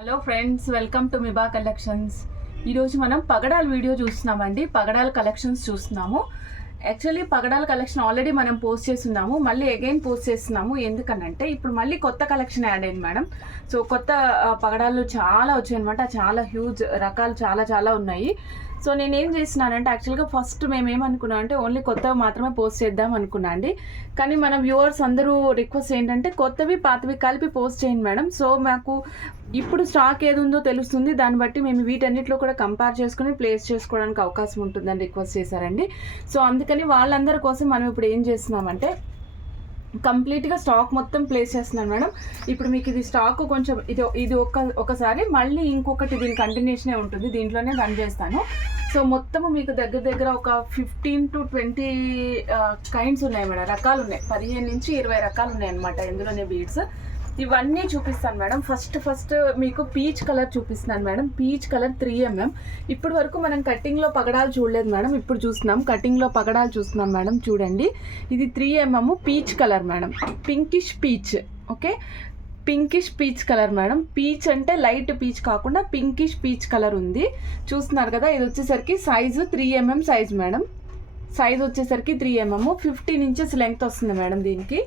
Hello friends, welcome to Miba collections. ఈరోజు మనం పగడాల వీడియో చూస్తున్నామండి. పగడాల కలెక్షన్స్ చూస్తున్నాము. యాక్చువల్లీ పగడాల కలెక్షన్ ఆల్రెడీ మనం పోస్ట్ చేస్తున్నాము, మళ్ళీ అగైన్ పోస్ట్ చేస్తున్నాము. ఎందుకనంటే ఇప్పుడు మళ్ళీ కొత్త కలెక్షన్ యాడ్ అయింది మేడం. సో కొత్త పగడాలు చాలా వచ్చాయి అనమాట. చాలా హ్యూజ్ రకాలు చాలా ఉన్నాయి. సో నేనేం చేస్తున్నానంటే యాక్చువల్గా ఫస్ట్ మేమేమనుకున్నాం అంటే ఓన్లీ కొత్తవి మాత్రమే పోస్ట్ చేద్దాం అనుకున్నా అండి. కానీ మన వ్యూవర్స్ అందరూ రిక్వెస్ట్ ఏంటంటే కొత్తవి పాతవి కలిపి పోస్ట్ చేయండి మేడం. సో మాకు ఇప్పుడు స్టాక్ ఏది ఉందో తెలుస్తుంది, దాన్ని బట్టి మేము వీటన్నిటిలో కూడా కంపేర్ చేసుకుని ప్లేస్ చేసుకోవడానికి అవకాశం ఉంటుందని రిక్వెస్ట్ చేశారండి. సో అందుకని వాళ్ళందరి కోసం మనం ఇప్పుడు ఏం చేస్తున్నామంటే కంప్లీట్గా స్టాక్ మొత్తం ప్లేస్ చేస్తున్నాను మేడం. ఇప్పుడు మీకు ఇది స్టాక్ కొంచెం ఇది ఒకసారి మళ్ళీ ఇంకొకటి దీని కంటిన్యూషనే ఉంటుంది, దీంట్లోనే రన్ చేస్తాను. సో మొత్తము మీకు దగ్గర ఒక 15 to 20 కైండ్స్ ఉన్నాయి మేడం, రకాలు ఉన్నాయి. 15 నుంచి 20 రకాలు ఉన్నాయి అనమాట ఇందులోనే బీడ్స్. ఇవన్నీ చూపిస్తాను మేడం. ఫస్ట్ మీకు పీచ్ కలర్ చూపిస్తున్నాను మేడం. Peach colour 3mm. ఇప్పటి వరకు మనం కటింగ్లో పగడాలు చూడలేదు మేడం, ఇప్పుడు చూస్తున్నాం కటింగ్లో పగడాలు చూస్తున్నాం మేడం. చూడండి, ఇది 3mm peach colour madam, pinkish peach. Okay, pinkish peach colour madam. Peach అంటే లైట్ పీచ్ కాకుండా పింకిష్ పీచ్ కలర్ ఉంది, చూస్తున్నారు కదా. ఇది వచ్చేసరికి size 3mm size madam. Size వచ్చేసరికి 3mm, 15 inches లెంగ్త్ వస్తుంది మేడం. దీనికి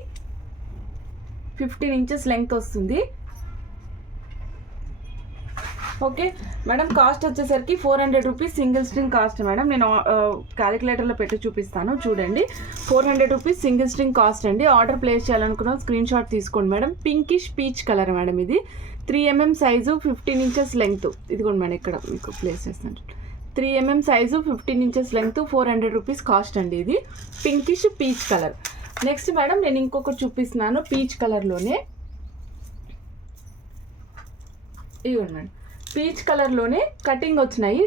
15 inches లెంగ్త్ వస్తుంది. ఓకే మేడం, కాస్ట్ వచ్చేసరికి 400 rupees single string cost madam. నేను క్యాలిక్యులేటర్లో పెట్టి చూపిస్తాను చూడండి. 400 రూపీస్ సింగిల్ స్ట్రింగ్ కాస్ట్ అండి. ఆర్డర్ ప్లేస్ చేయాలనుకున్న స్క్రీన్ షాట్ తీసుకోండి madam. Pinkish peach colour madam. ఇది 3mm సైజు, 15 inches లెంగ్త్. ఇదిగోండి మేడం, ఇక్కడ మీకు ప్లేస్ చేస్తాను. 3mm size, 15 inches length, 400 rupees cost అండి. ఇది pinkish peach colour. Next madam నేను ఇంకొకటి చూపిస్తున్నాను పీచ్ కలర్లోనే. ఇవ్వండి మేడం, పీచ్ కలర్లోనే కటింగ్ వచ్చినాయి.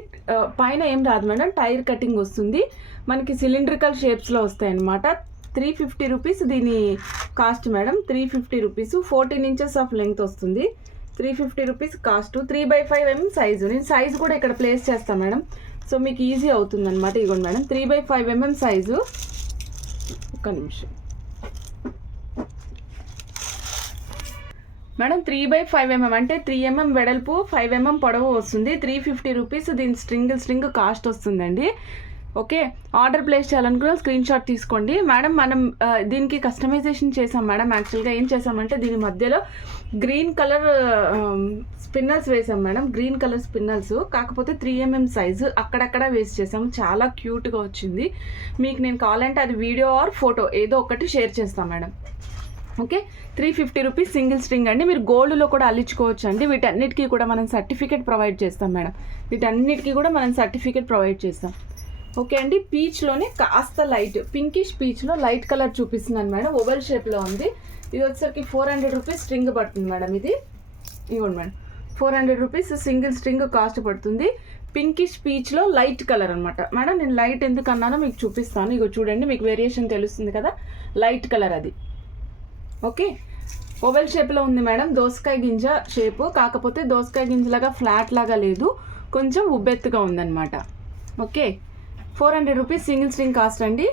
పైన ఏం రాదు మేడం, టైర్ కటింగ్ వస్తుంది మనకి. సిలిండ్రికల్ షేప్స్లో వస్తాయి అన్నమాట. 350 రూపీస్ దీని cost madam. 350 rupees, 14 inches of length వస్తుంది. 350 రూపీస్ కాస్ట్. 3/5mm size. నేను సైజు కూడా ఇక్కడ ప్లేస్ చేస్తాను మేడం, సో మీకు ఈజీ అవుతుంది అనమాట. ఇవ్వండి మేడం, 3/5mm సైజు. ఒక్క నిమిషం మేడం. 3/5mm అంటే 3mm వెడల్పు, 5mm పొడవు వస్తుంది. 350 రూపీస్ దీని స్ట్రింగ్ కాస్ట్ వస్తుందండి. ఓకే, ఆర్డర్ ప్లేస్ చేయాలనుకున్న స్క్రీన్ షాట్ తీసుకోండి మేడం. మనం దీనికి కస్టమైజేషన్ చేసాం మేడం. యాక్చువల్గా ఏం చేసామంటే దీని మధ్యలో గ్రీన్ కలర్ స్పిన్నల్స్ వేసాం మేడం. గ్రీన్ కలర్ స్పిన్నల్స్, కాకపోతే 3mm సైజు అక్కడక్కడ వేస్ట్ చేసాం. చాలా క్యూట్గా వచ్చింది. మీకు నేను కావాలంటే అది వీడియో ఆర్ ఫోటో ఏదో ఒకటి షేర్ చేస్తాను madam. Okay, 350 rupees single string అండి. మీరు గోల్డ్లో కూడా అల్లించుకోవచ్చు అండి. వీటన్నిటికీ కూడా మనం సర్టిఫికేట్ ప్రొవైడ్ చేస్తాం మేడం. వీటన్నిటికీ కూడా మనం సర్టిఫికేట్ ప్రొవైడ్ చేస్తాం. ఓకే అండి, పీచ్లోనే కాస్త లైట్ పింకిష్ పీచ్లో లైట్ కలర్ చూపిస్తున్నాను మేడం. ఓవెల్ షేప్లో ఉంది. ఇది వచ్చేసరికి 400 రూపీస్ స్ట్రింగ్ పడుతుంది మేడం. ఇది ఇవ్వండి madam, 400 rupees single string cost పడుతుంది. పింకిష్ పీచ్లో లైట్ కలర్ అనమాట మేడం. నేను లైట్ ఎందుకు అన్నానో మీకు చూపిస్తాను. ఇగో చూడండి, మీకు వేరియేషన్ తెలుస్తుంది కదా, లైట్ కలర్ అది. ఓకే, ఓవెల్ షేప్లో ఉంది మేడం. దోసకాయ గింజ షేపు, కాకపోతే దోసకాయ గింజలాగా ఫ్లాట్ లాగా లేదు, కొంచెం ఉబ్బెత్తుగా ఉందన్నమాట. Okay, 400 rupees single string cost అండి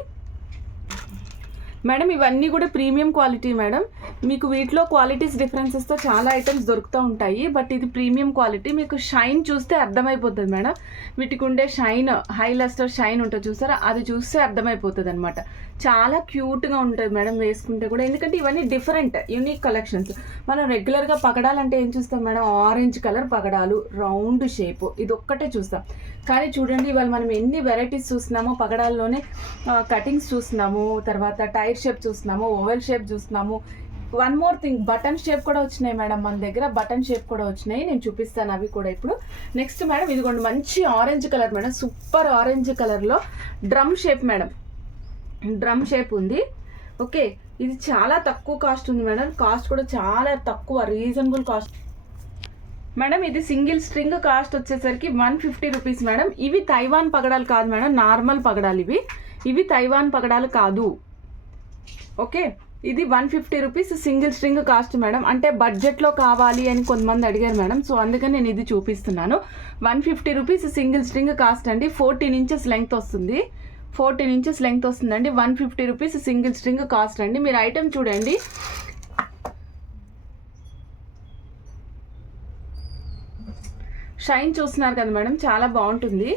మేడం. ఇవన్నీ కూడా ప్రీమియం క్వాలిటీ మేడం. మీకు వీటిలో క్వాలిటీస్ డిఫరెన్సెస్తో చాలా ఐటమ్స్ దొరుకుతూ ఉంటాయి, బట్ ఇది ప్రీమియం క్వాలిటీ. మీకు షైన్ చూస్తే అర్థమైపోతుంది మేడం. వీటికి ఉండే షైన్, హై లస్టర్ షైన్ ఉంటుంది చూసారా, అది చూస్తే అర్థమైపోతుంది అనమాట. చాలా క్యూట్గా ఉంటుంది మేడం వేసుకుంటే కూడా, ఎందుకంటే ఇవన్నీ డిఫరెంట్ యూనిక్ కలెక్షన్స్. మనం రెగ్యులర్గా పగడాలంటే ఏం చూస్తాం మేడం, ఆరెంజ్ కలర్ పగడాలు, రౌండ్ షేప్, ఇది ఒక్కటే చూస్తాం. కానీ చూడండి, ఇవాళ మనం ఎన్ని వెరైటీస్ చూస్తున్నామో పగడాల్లోనే. కటింగ్స్ చూస్తున్నాము, తర్వాత టైర్ షేప్ చూస్తున్నాము, ఓవెల్ షేప్ చూస్తున్నాము. One more thing, button shape కూడా వచ్చినాయి మేడం మన దగ్గర. బటన్ షేప్ కూడా వచ్చినాయి, నేను చూపిస్తాను అవి కూడా ఇప్పుడు. నెక్స్ట్ మేడం, ఇదిగోండి మంచి orange colour madam, super orange కలర్లో drum shape madam. Drum shape ఉంది. ఓకే, ఇది చాలా తక్కువ కాస్ట్ ఉంది మేడం. కాస్ట్ కూడా చాలా తక్కువ, రీజనబుల్ కాస్ట్ మేడం. ఇది సింగిల్ స్ట్రింగ్ కాస్ట్ వచ్చేసరికి 150 రూపీస్ మేడం. ఇవి తైవాన్ పగడాలు కాదు మేడం, నార్మల్ పగడాలు ఇవి తైవాన్ పగడాలు కాదు. ఓకే, ఇది 150 rupees single string cost madam. అంటే బడ్జెట్లో కావాలి అని కొంతమంది అడిగారు మేడం, సో అందుకని నేను ఇది చూపిస్తున్నాను. 150 రూపీస్ సింగిల్ స్ట్రింగ్ కాస్ట్ అండి. 14 inches లెంగ్త్ వస్తుంది. 14 inches లెంగ్త్ వస్తుందండి. 150 రూపీస్ సింగిల్ స్ట్రింగ్ కాస్ట్ అండి. మీరు ఐటమ్ చూడండి, షైన్ చూస్తున్నారు కదా మేడం, చాలా బాగుంటుంది.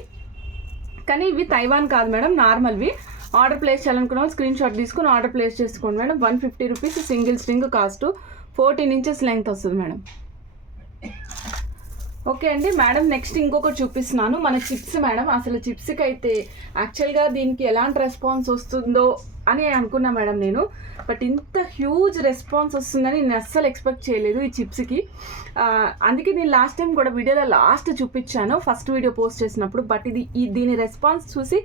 కానీ ఇవి తైవాన్ కాదు మేడం, నార్మల్వి. ఆర్డర్ ప్లేస్ చేయాలనుకున్న వాళ్ళు స్క్రీన్ షాట్ తీసుకుని ఆర్డర్ ప్లేస్ చేసుకోండి madam. 150 rupees single string cost. 14 inches length వస్తుంది మేడం. ఓకే అండి మేడం, నెక్స్ట్ ఇంకొకటి చూపిస్తున్నాను. మన చిప్స్ మేడం, అసలు చిప్స్కి అయితే యాక్చువల్గా దీనికి ఎలాంటి రెస్పాన్స్ వస్తుందో అని అనుకున్నా మేడం నేను. బట్ ఇంత హ్యూజ్ రెస్పాన్స్ వస్తుందని నేను అస్సలు ఎక్స్పెక్ట్ చేయలేదు ఈ చిప్స్కి. అందుకే నేను లాస్ట్ టైం కూడా వీడియోలో లాస్ట్ చూపించాను, ఫస్ట్ వీడియో పోస్ట్ చేసినప్పుడు. బట్ దీని రెస్పాన్స్ చూసి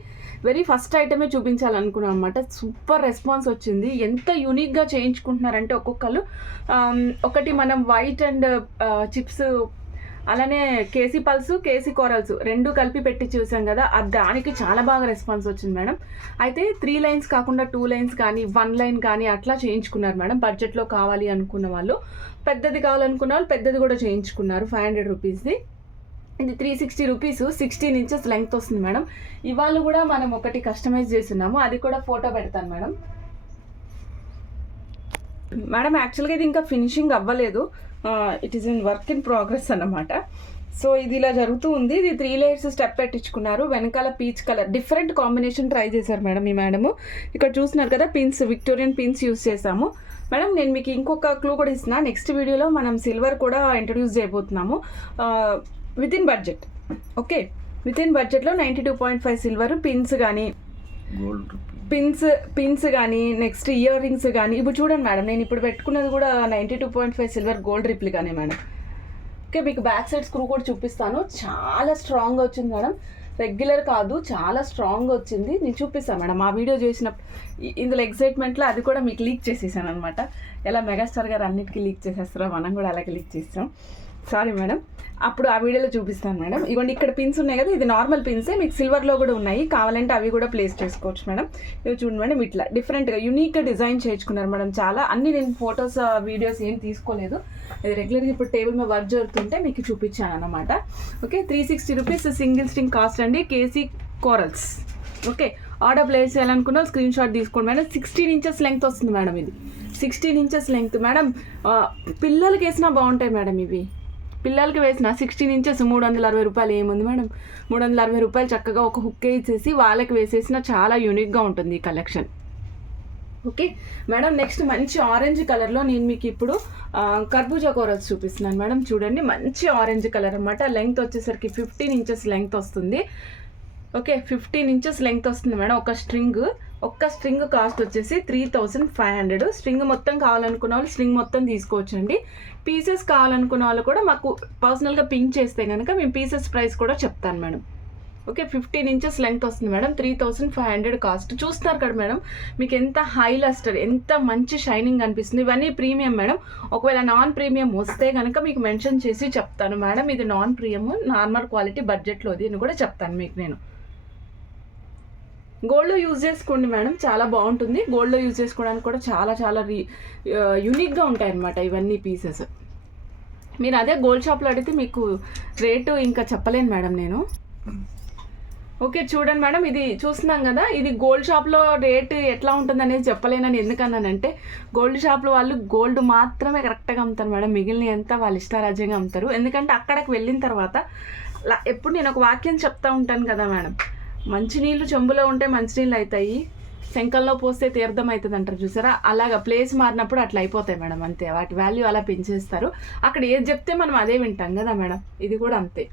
వెరీ ఫస్ట్ ఐటమే చూపించాలనుకున్నాను అనమాట. సూపర్ రెస్పాన్స్ వచ్చింది. ఎంత యూనిక్గా చేయించుకుంటున్నారంటే ఒక్కొక్కరు. ఒకటి మనం వైట్ అండ్ చిప్స్, అలానే కేసీ పల్స్, కేసీ కోరల్స్ రెండు కలిపి పెట్టి చూసాం కదా, దానికి చాలా బాగా రెస్పాన్స్ వచ్చింది మేడం. అయితే 3 లైన్స్ కాకుండా 2 లైన్స్ కానీ 1 లైన్ కానీ అట్లా చేయించుకున్నారు మేడం. బడ్జెట్లో కావాలి అనుకున్న వాళ్ళు, పెద్దది కావాలనుకున్న వాళ్ళు పెద్దది కూడా చేయించుకున్నారు. 500 రూపీస్ది. ఇది 360 రూపీస్, 16 ఇంచెస్ లెంగ్త్ వస్తుంది మేడం. ఇవాళ కూడా మనం ఒకటి కస్టమైజ్ చేస్తున్నాము, అది కూడా ఫోటో పెడతాను మేడం. మేడం యాక్చువల్గా ఇది ఇంకా ఫినిషింగ్ అవ్వలేదు, it is in work in progress అన్నమాట. సో ఇది ఇలా జరుగుతూ ఉంది. ఇది 3 లేయర్స్ స్టెప్ పెట్టించుకున్నారు. వెనకాల peach colour different combination try చేశారు మేడం ఈ మేడము. ఇక్కడ చూస్తున్నారు కదా, పిన్స్, విక్టోరియన్ పిన్స్ యూస్ చేసాము మేడం. నేను మీకు ఇంకొక క్లూ కూడా ఇస్తున్నా, నెక్స్ట్ వీడియోలో మనం సిల్వర్ కూడా ఇంట్రడ్యూస్ చేయబోతున్నాము with in budget. Okay, with in బడ్జెట్లో 92.5 సిల్వర్ పిన్స్ కానీ, పిన్స్ కానీ, నెక్స్ట్ ఇయర్ రింగ్స్ కానీ. ఇప్పుడు చూడండి మేడం, నేను ఇప్పుడు పెట్టుకున్నది కూడా 92.5 సిల్వర్ గోల్డ్ రిప్లికానే మేడం. ఓకే, మీకు బ్యాక్ సైడ్ స్క్రూ కూడా చూపిస్తాను. చాలా స్ట్రాంగ్గా వచ్చింది మేడం, రెగ్యులర్ కాదు, చాలా స్ట్రాంగ్గా వచ్చింది. నేను చూపిస్తాను మేడం ఆ వీడియో చేసినప్పుడు. ఇందులో ఎక్సైట్మెంట్లో అది కూడా మీకు లీక్ చేసేసాను అనమాట. ఎలా మెగాస్టార్ గారు అన్నిటికీ లీక్ చేసేస్తారో మనం కూడా అలాగే లీక్ చేస్తాం. సారీ మేడం, అప్పుడు ఆ వీడియోలో చూపిస్తాను మేడం. ఇవ్వండి, ఇక్కడ పిన్స్ ఉన్నాయి కదా, ఇది నార్మల్ పిన్సే, మీకు సిల్వర్లో కూడా ఉన్నాయి, కావాలంటే అవి కూడా ప్లేస్ చేసుకోవచ్చు మేడం. ఇవి చూడండి మేడం, ఇట్లా డిఫరెంట్గా యూనిక్గా డిజైన్ చేయించుకున్నారు మేడం. చాలా అన్ని నేను ఫొటోస్ వీడియోస్ ఏం తీసుకోలేదు, ఇది రెగ్యులర్గా ఇప్పుడు టేబుల్ మీద వర్క్ జరుగుతుంటే మీకు చూపించాను అనమాట. Okay, 360 rupees single string cost అండి, KC corals. Okay, order place చేయాలనుకున్న స్క్రీన్ షాట్ తీసుకోండి మేడం. 16 ఇంచెస్ లెంగ్త్ వస్తుంది మేడం. ఇది 16 ఇంచెస్ లెంగ్త్ మేడం. పిల్లలకి వేసినా బాగుంటాయి మేడం ఇవి. పిల్లలకి వేసిన 16 ఇంచెస్ 360 రూపాయలు ఏముంది మేడం, 360 రూపాయలు చక్కగా ఒక హుక్ వేసేసి వాళ్ళకి వేసేసిన చాలా యూనిక్గా ఉంటుంది ఈ కలెక్షన్. ఓకే మేడం, నెక్స్ట్ మంచి ఆరెంజ్ కలర్లో నేను మీకు ఇప్పుడు కర్బూజా కోరల్స్ చూపిస్తున్నాను మేడం. చూడండి, మంచి ఆరెంజ్ కలర్ అనమాట. లెంగ్త్ వచ్చేసరికి 15 ఇంచెస్ లెంగ్త్ వస్తుంది. ఓకే, 15 ఇంచెస్ లెంగ్త్ వస్తుంది మేడం. ఒక్క స్ట్రింగ్ కాస్ట్ వచ్చేసి 3500. స్ట్రింగ్ మొత్తం కావాలనుకున్న వాళ్ళు స్ట్రింగ్ మొత్తం తీసుకోవచ్చండి. పీసెస్ కావాలనుకున్న వాళ్ళు కూడా మాకు పర్సనల్గా పింక్ చేస్తే కనుక మేము పీసెస్ ప్రైస్ కూడా చెప్తాను మేడం. ఓకే, 15 ఇంచెస్ లెంగ్త్ వస్తుంది మేడం. 3500 కాస్ట్. చూస్తున్నారు కదా మేడం, మీకు ఎంత హై లస్టర్, ఎంత మంచి షైనింగ్ అనిపిస్తుంది. ఇవన్నీ ప్రీమియం మేడం. ఒకవేళ నాన్ ప్రీమియం వస్తే కనుక మీకు మెన్షన్ చేసి చెప్తాను మేడం. ఇది నాన్ ప్రీమియం, నార్మల్ క్వాలిటీ, బడ్జెట్లోది అని కూడా చెప్తాను మీకు నేను. గోల్డ్లో యూజ్ చేసుకోండి మేడం, చాలా బాగుంటుంది. గోల్డ్లో యూజ్ చేసుకోవడానికి కూడా చాలా చాలా యూనిక్గా ఉంటాయి అన్నమాట ఇవన్నీ పీసెస్. మీరు అదే గోల్డ్ షాప్లో అడిగితే మీకు రేటు ఇంకా చెప్పలేను మేడం నేను. ఓకే చూడండి మేడం, ఇది చూస్తున్నాం కదా, ఇది గోల్డ్ షాప్లో రేటు ఎట్లా ఉంటుంది అనేది చెప్పలేనని ఎందుకన్నానంటే, గోల్డ్ షాప్లో వాళ్ళు గోల్డ్ మాత్రమే కరెక్ట్గా అమ్ముతారు మేడం, మిగిలిన ఎంత వాళ్ళు ఇష్టారాజ్యంగా అమ్ముతారు. ఎందుకంటే అక్కడికి వెళ్ళిన తర్వాత ఎప్పుడు నేను ఒక వాక్యం చెప్తా ఉంటాను కదా మేడం, మంచినీళ్ళు చెంబులో ఉంటే మంచినీళ్ళు అవుతాయి, శంకల్లో పోస్తే తీర్థం అవుతుంది అంటారు చూసారా, అలాగా ప్లేస్ మారినప్పుడు అట్లా అయిపోతాయి మేడం, అంతే. వాటి వాల్యూ అలా పెంచేస్తారు. అక్కడ ఏది చెప్తే మనం అదే వింటాం కదా మేడం, ఇది కూడా అంతే.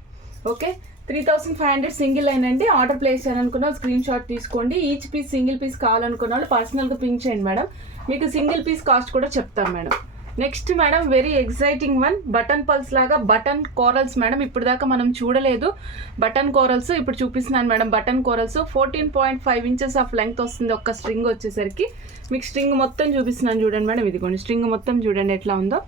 ఓకే, 3500 సింగిల్ లైన్ అండి. ఆర్డర్ ప్లేస్ చేయాలనుకున్న స్క్రీన్ షాట్ తీసుకోండి. ఈచ్ పీస్ సింగిల్ పీస్ కావాలనుకున్న వాళ్ళు పర్సనల్గా పింక్ చేయండి మేడం, మీకు సింగిల్ పీస్ కాస్ట్ కూడా చెప్తాం madam. Next madam, very exciting one, button pulse లాగా బటన్ కోరల్స్ మేడం. ఇప్పుడు దాకా మనం చూడలేదు బటన్ కోరల్స్, ఇప్పుడు చూపిస్తున్నాను madam. Button corals 14.5 inches of length వస్తుంది ఒక్క స్ట్రింగ్ వచ్చేసరికి. మీకు స్ట్రింగ్ మొత్తం చూపిస్తున్నాను చూడండి మేడం, ఇదిగోండి స్ట్రింగ్ మొత్తం చూడండి ఎట్లా ఉందో.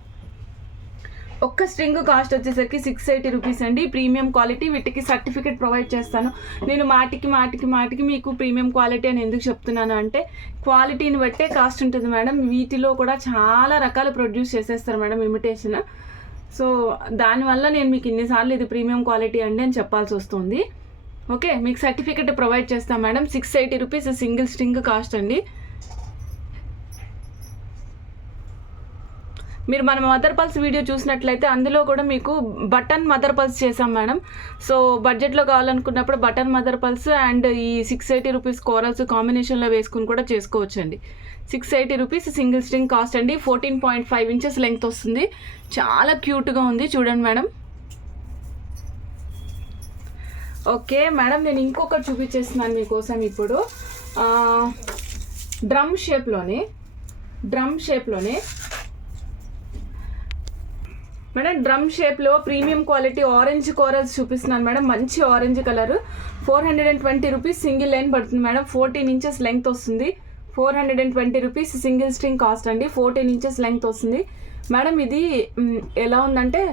ఒక్క స్ట్రింగ్ కాస్ట్ వచ్చేసరికి 680 రూపీస్ అండి. ప్రీమియం క్వాలిటీ, వీటికి సర్టిఫికేట్ ప్రొవైడ్ చేస్తాను నేను. మాటికి మీకు ప్రీమియం క్వాలిటీ అని ఎందుకు చెప్తున్నాను అంటే, క్వాలిటీని బట్టే కాస్ట్ ఉంటుంది మేడం. వీటిలో కూడా చాలా రకాలు ప్రొడ్యూస్ చేసేస్తారు మేడం ఇమిటేషన్. సో దానివల్ల నేను మీకు ఇన్నిసార్లు ఇది ప్రీమియం క్వాలిటీ అండి అని చెప్పాల్సి వస్తుంది. ఓకే, మీకు సర్టిఫికేట్ ప్రొవైడ్ చేస్తాను madam. 680 rupees single string cost అండి. మీరు మన మదర్ పల్స్ వీడియో చూసినట్లయితే అందులో కూడా మీకు బటన్ మదర్ పల్స్ చేసాం మేడం. సో బడ్జెట్లో కావాలనుకున్నప్పుడు బటన్ మదర్ పల్స్ అండ్ ఈ 680 రూపీస్ కోరల్స్ కాంబినేషన్లో వేసుకుని కూడా చేసుకోవచ్చండి. 680 రూపీస్ సింగిల్ స్ట్రింగ్ కాస్ట్ అండి. 14.5 ఇంచెస్ లెంగ్త్ వస్తుంది. చాలా క్యూట్గా ఉంది చూడండి మేడం. ఓకే మేడం, నేను ఇంకొకటి చూపించేస్తున్నాను మీకోసం ఇప్పుడు. డ్రమ్ షేప్లోనే మేడం, డ్రమ్ షేప్లో ప్రీమియం క్వాలిటీ ఆరెంజ్ కోరల్స్ చూపిస్తున్నాను మేడం. మంచి orange colour. 420 rupees single line పడుతుంది మేడం. 14 ఇంచెస్ లెంగ్త్ వస్తుంది. 420 రూపీస్ సింగిల్ స్ట్రింగ్ కాస్ట్ అండి. 14 ఇంచెస్ లెంగ్త్ వస్తుంది మేడం. ఇది ఎలా ఉందంటే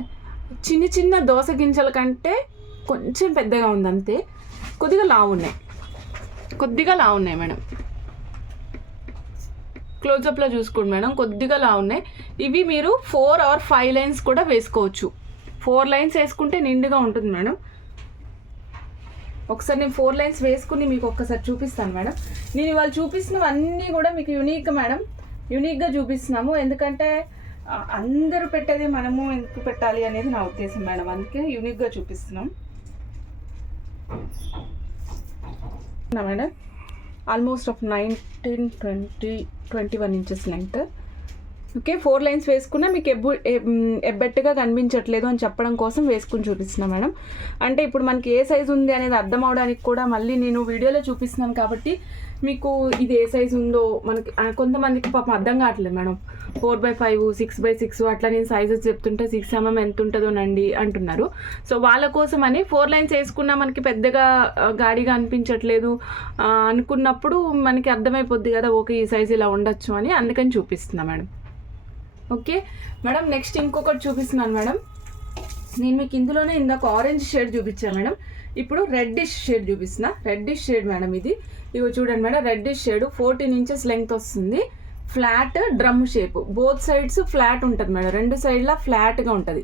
చిన్న దోస గింజల కంటే కొంచెం పెద్దగా ఉంది అంతే. కొద్దిగా లావు ఉన్నాయి మేడం. క్లోజప్లో చూసుకోండి మేడం, కొద్దిగా లావు ఉన్నాయి. ఇవి మీరు 4 or 5 లైన్స్ కూడా వేసుకోవచ్చు. 4 లైన్స్ వేసుకుంటే నిండుగా ఉంటుంది మేడం. ఒకసారి నేను 4 లైన్స్ వేసుకుని మీకు ఒక్కసారి చూపిస్తాను మేడం. నేను ఇవాళ చూపిస్తున్నవన్నీ కూడా మీకు యూనిక్ మేడం, యూనిక్గా చూపిస్తున్నాము. ఎందుకంటే అందరూ పెట్టేది మనము ఎందుకు పెట్టాలి అనేది నా ఉద్దేశం మేడం. అందుకే యూనిక్గా చూపిస్తున్నాం madam. Almost of 19, 20, 21 inches length. Okay, 4 lines వేసుకున్నా మీకు ఎబ్బెట్టుగా కనిపించట్లేదు అని చెప్పడం కోసం వేసుకుని చూపిస్తున్నా మేడం. అంటే ఇప్పుడు మనకి ఏ సైజు ఉంది అనేది అర్థం అవడానికి కూడా మళ్ళీ నేను వీడియోలో చూపిస్తున్నాను కాబట్టి మీకు ఇది ఏ సైజు ఉందో మనకి కొంతమందికి పాపం అర్థం కావట్లేదు మేడం. 4x5, 6x6 అట్లా నేను సైజెస్ చెప్తుంటే 6 mm ఎంత ఉంటుందోనండి అంటున్నారు. సో వాళ్ళ కోసం అని 4 లైన్స్ వేసుకున్నా మనకి పెద్దగా గాడిగా అనిపించట్లేదు అనుకున్నప్పుడు మనకి అర్థమైపోద్ది కదా, ఓకే ఈ సైజు ఇలా ఉండొచ్చు అని, అందుకని చూపిస్తున్నా మేడం. ఓకే మేడం, నెక్స్ట్ ఇంకొకటి చూపిస్తున్నాను మేడం. నేను మీకు ఇందులోనే ఇందాక ఆరెంజ్ షేడ్ చూపించాను మేడం. ఇప్పుడు రెడ్డిష్ షేడ్ చూపిస్తున్నా. రెడ్డిష్ షేడ్ మేడం ఇది. ఇగో చూడండి madam, reddish shade 14 inches length వస్తుంది. Flat drum shape, both sides flat ఉంటుంది మేడం. 2 సైడ్లా ఫ్లాట్గా ఉంటుంది.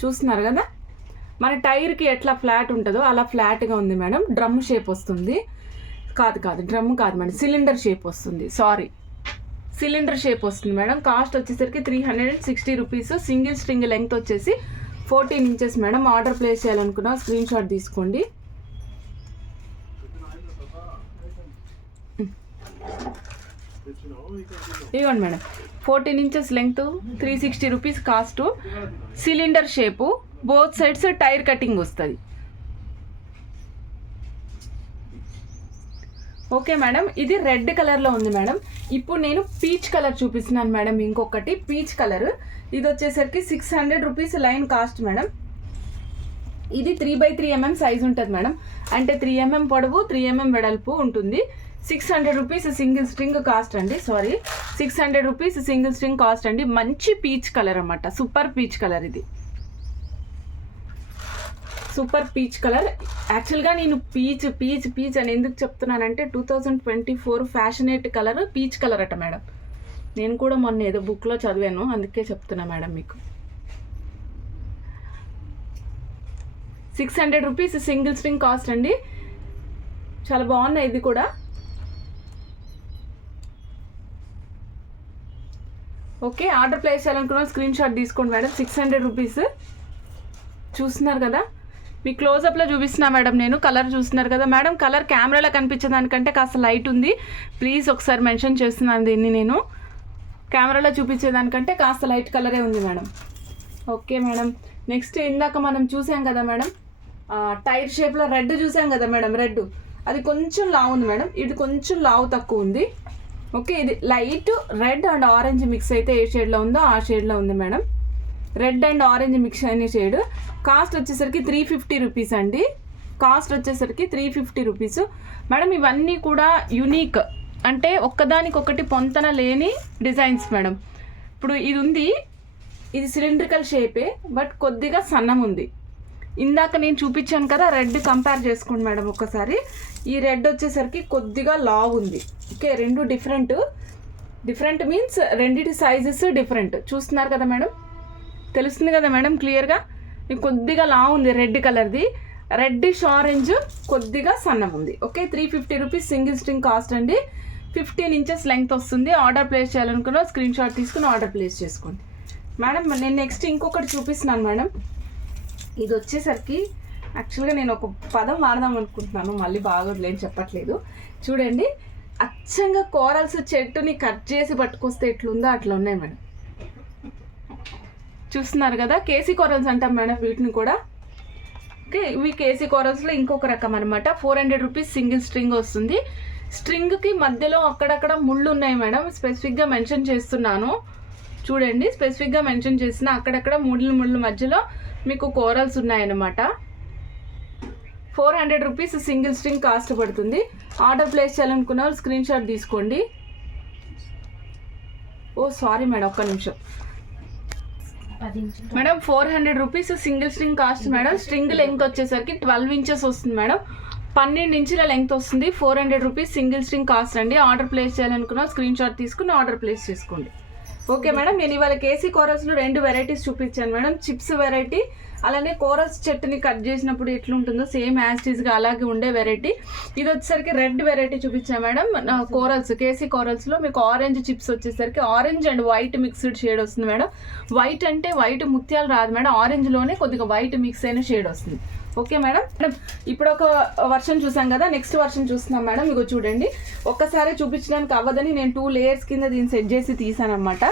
చూస్తున్నారు కదా, మన టైర్కి ఎట్లా ఫ్లాట్ ఉంటుందో అలా ఫ్లాట్గా ఉంది మేడం. డ్రమ్ షేప్ వస్తుంది. కాదు డ్రమ్ కాదు మేడం, సిలిండర్ షేప్ వస్తుంది. సిలిండర్ షేప్ వస్తుంది మేడం. కాస్ట్ వచ్చేసరికి 360 రూపీస్. సింగిల్ స్ట్రింగ్ లెంగ్త్ వచ్చేసి 14 ఇంచెస్ మేడం. ఆర్డర్ ప్లేస్ చేయాలనుకున్నా స్క్రీన్ షాట్ తీసుకోండి. ఇవ్వండి madam, 14 inches length, 360 rupees cost. Cylinder shape, both sides tyre cutting వస్తుంది. ఓకే మేడం, ఇది రెడ్ కలర్లో ఉంది మేడం. ఇప్పుడు నేను పీచ్ కలర్ చూపిస్తున్నాను మేడం. ఇంకొకటి పీచ్ కలర్, ఇది వచ్చేసరికి 600 రూపీస్ లైన్ కాస్ట్ మేడం. ఇది 3x3 mm సైజ్ ఉంటుంది మేడం. అంటే 3 mm పొడవు, 3 mm వెడల్పు ఉంటుంది. 600 రూపీస్ సింగిల్ స్ట్రింగ్ కాస్ట్ అండి. 600 రూపీస్ సింగిల్ స్ట్రింగ్ కాస్ట్ అండి. మంచి పీచ్ కలర్ అన్నమాట, సూపర్ పీచ్ కలర్. ఇది సూపర్ పీచ్ కలర్. యాక్చువల్గా నేను పీచ్ అని ఎందుకు చెప్తున్నానంటే 2024 ఫ్యాషనేట్ కలర్ పీచ్ కలర్ అట మేడం. నేను కూడా మొన్న ఏదో బుక్లో చదివాను, అందుకే చెప్తున్నా మేడం మీకు. 600 రూపీస్ సింగిల్ స్ట్రింగ్ కాస్ట్ అండి. చాలా బాగున్నాయి ఇది కూడా. ఓకే, ఆర్డర్ ప్లేస్ చేయాలనుకున్న స్క్రీన్ షాట్ తీసుకోండి మేడం. 600 రూపీస్. చూస్తున్నారు కదా, మీ క్లోజప్లో చూపిస్తున్నా మేడం. నేను కలర్ చూస్తున్నారు కదా మేడం. కలర్ కెమెరాలో కనిపించేదానికంటే కాస్త లైట్ ఉంది. ప్లీజ్ ఒకసారి మెన్షన్ చేస్తున్నాను దీన్ని. నేను కెమెరాలో చూపించేదానికంటే కాస్త లైట్ కలరే ఉంది మేడం. ఓకే మేడం, నెక్స్ట్ ఇందాక మనం చూసాం కదా మేడం, టైర్ షేప్లో రెడ్ చూసాం కదా మేడం. రెడ్ అది కొంచెం లావు ఉంది మేడం. ఇది కొంచెం లావు తక్కువ ఉంది. ఓకే, ఇది light red and orange mix అయితే ఏ షేడ్లో ఉందో ఆ షేడ్లో ఉంది madam. Red and orange mix అనే షేడ్. కాస్ట్ వచ్చేసరికి 350 రూపీస్ అండి. కాస్ట్ వచ్చేసరికి 350 రూపీస్ మేడం. ఇవన్నీ కూడా యూనిక్, అంటే ఒక్కదానికొకటి పొంతన లేని డిజైన్స్ మేడం. ఇప్పుడు ఇది ఉంది, ఇది సిలిండ్రికల్ షేపే బట్ కొద్దిగా సన్నం ఉంది. ఇందాక నేను చూపించాను కదా రెడ్, కంపేర్ చేసుకోండి మేడం ఒక్కసారి. ఈ రెడ్ వచ్చేసరికి కొద్దిగా లావ్ ఉంది. ఓకే, రెండు డిఫరెంట్ మీన్స్ రెండిటి సైజెస్ డిఫరెంట్. చూస్తున్నారు కదా మేడం, తెలుస్తుంది కదా మేడం క్లియర్గా. కొద్దిగా లావ్ ఉంది రెడ్ కలర్ది. రెడ్డిష్ ఆరెంజ్ కొద్దిగా సన్నం ఉంది. Okay, 350 rupees single string cost అండి. 15 ఇంచెస్ లెంగ్త్ వస్తుంది. ఆర్డర్ ప్లేస్ చేయాలనుకున్న స్క్రీన్ షాట్ తీసుకుని ఆర్డర్ ప్లేస్ చేసుకోండి. మేడం నేను నెక్స్ట్ ఇంకొకటి చూపిస్తున్నాను మేడం. ఇది వచ్చేసరికి యాక్చువల్గా నేను ఒక పదం వాడదాం అనుకుంటున్నాను, మళ్ళీ బాగోదులేని చెప్పట్లేదు. చూడండి, అచ్చంగా కోరల్స్ చెట్టుని కట్ చేసి పట్టుకొస్తే ఎట్లుందో అట్లా ఉన్నాయి మేడం. చూస్తున్నారు కదా, కేసీ కోరల్స్ అంటాం మేడం వీటిని కూడా. ఓకే, ఇవి కేసీ కోరల్స్లో ఇంకొక రకం అనమాట. 400 రూపీస్ సింగిల్ స్ట్రింగ్ వస్తుంది. స్ట్రింగ్కి మధ్యలో అక్కడక్కడ ముళ్ళు ఉన్నాయి మేడం, స్పెసిఫిక్గా మెన్షన్ చేస్తున్నాను చూడండి. స్పెసిఫిక్గా మెన్షన్ చేసిన అక్కడక్కడ ముళ్ళు మధ్యలో మీకు కోరల్స్ ఉన్నాయన్నమాట. 400 రూపీస్ సింగిల్ స్ట్రింగ్ కాస్ట్ పడుతుంది. ఆర్డర్ ప్లేస్ చేయాలనుకున్న వాళ్ళు స్క్రీన్ షాట్ తీసుకోండి. ఓ సారీ మేడం, ఒక్క నిమిషం madam. 400 rupees single string cost madam. String length వచ్చేసరికి 12 ఇంచెస్ వస్తుంది మేడం, 12 ఇంచుల లెంగ్త్ వస్తుంది. 400 రూపీస్ సింగిల్ స్ట్రింగ్ కాస్ట్ అండి. ఆర్డర్ ప్లేస్ చేయాలనుకున్న స్క్రీన్ షాట్ తీసుకుని ఆర్డర్ ప్లేస్ చేసుకోండి. ఓకే మేడం, నేను ఇవాళ కేసీ కోరల్స్లో 2 వెరైటీస్ చూపించాను మేడం. చిప్స్ వెరైటీ, అలానే కోరల్స్ చెట్టుని కట్ చేసినప్పుడు ఎట్లుంటుందో సేమ్ యాస్టీస్గా అలాగే ఉండే వెరైటీ. ఇది వచ్చేసరికి రెడ్ వెరైటీ చూపించాను మేడం. కోరల్స్, కేసీ కోరల్స్లో మీకు ఆరెంజ్ చిప్స్ వచ్చేసరికి orange and white mixed shade వస్తుంది మేడం. వైట్ అంటే వైట్ ముత్యాలు రాదు మేడం, ఆరెంజ్లోనే కొద్దిగా వైట్ మిక్స్ అయిన షేడ్ వస్తుంది. Okay madam. ఇప్పుడు ఒక వర్షన్ చూసాం కదా, నెక్స్ట్ వర్షన్ చూస్తున్నాం మేడం. ఇగో చూడండి, ఒక్కసారి చూపించడానికి అవ్వదని నేను 2 లేయర్స్ కింద దీన్ని సెట్ చేసి తీసాను అనమాట.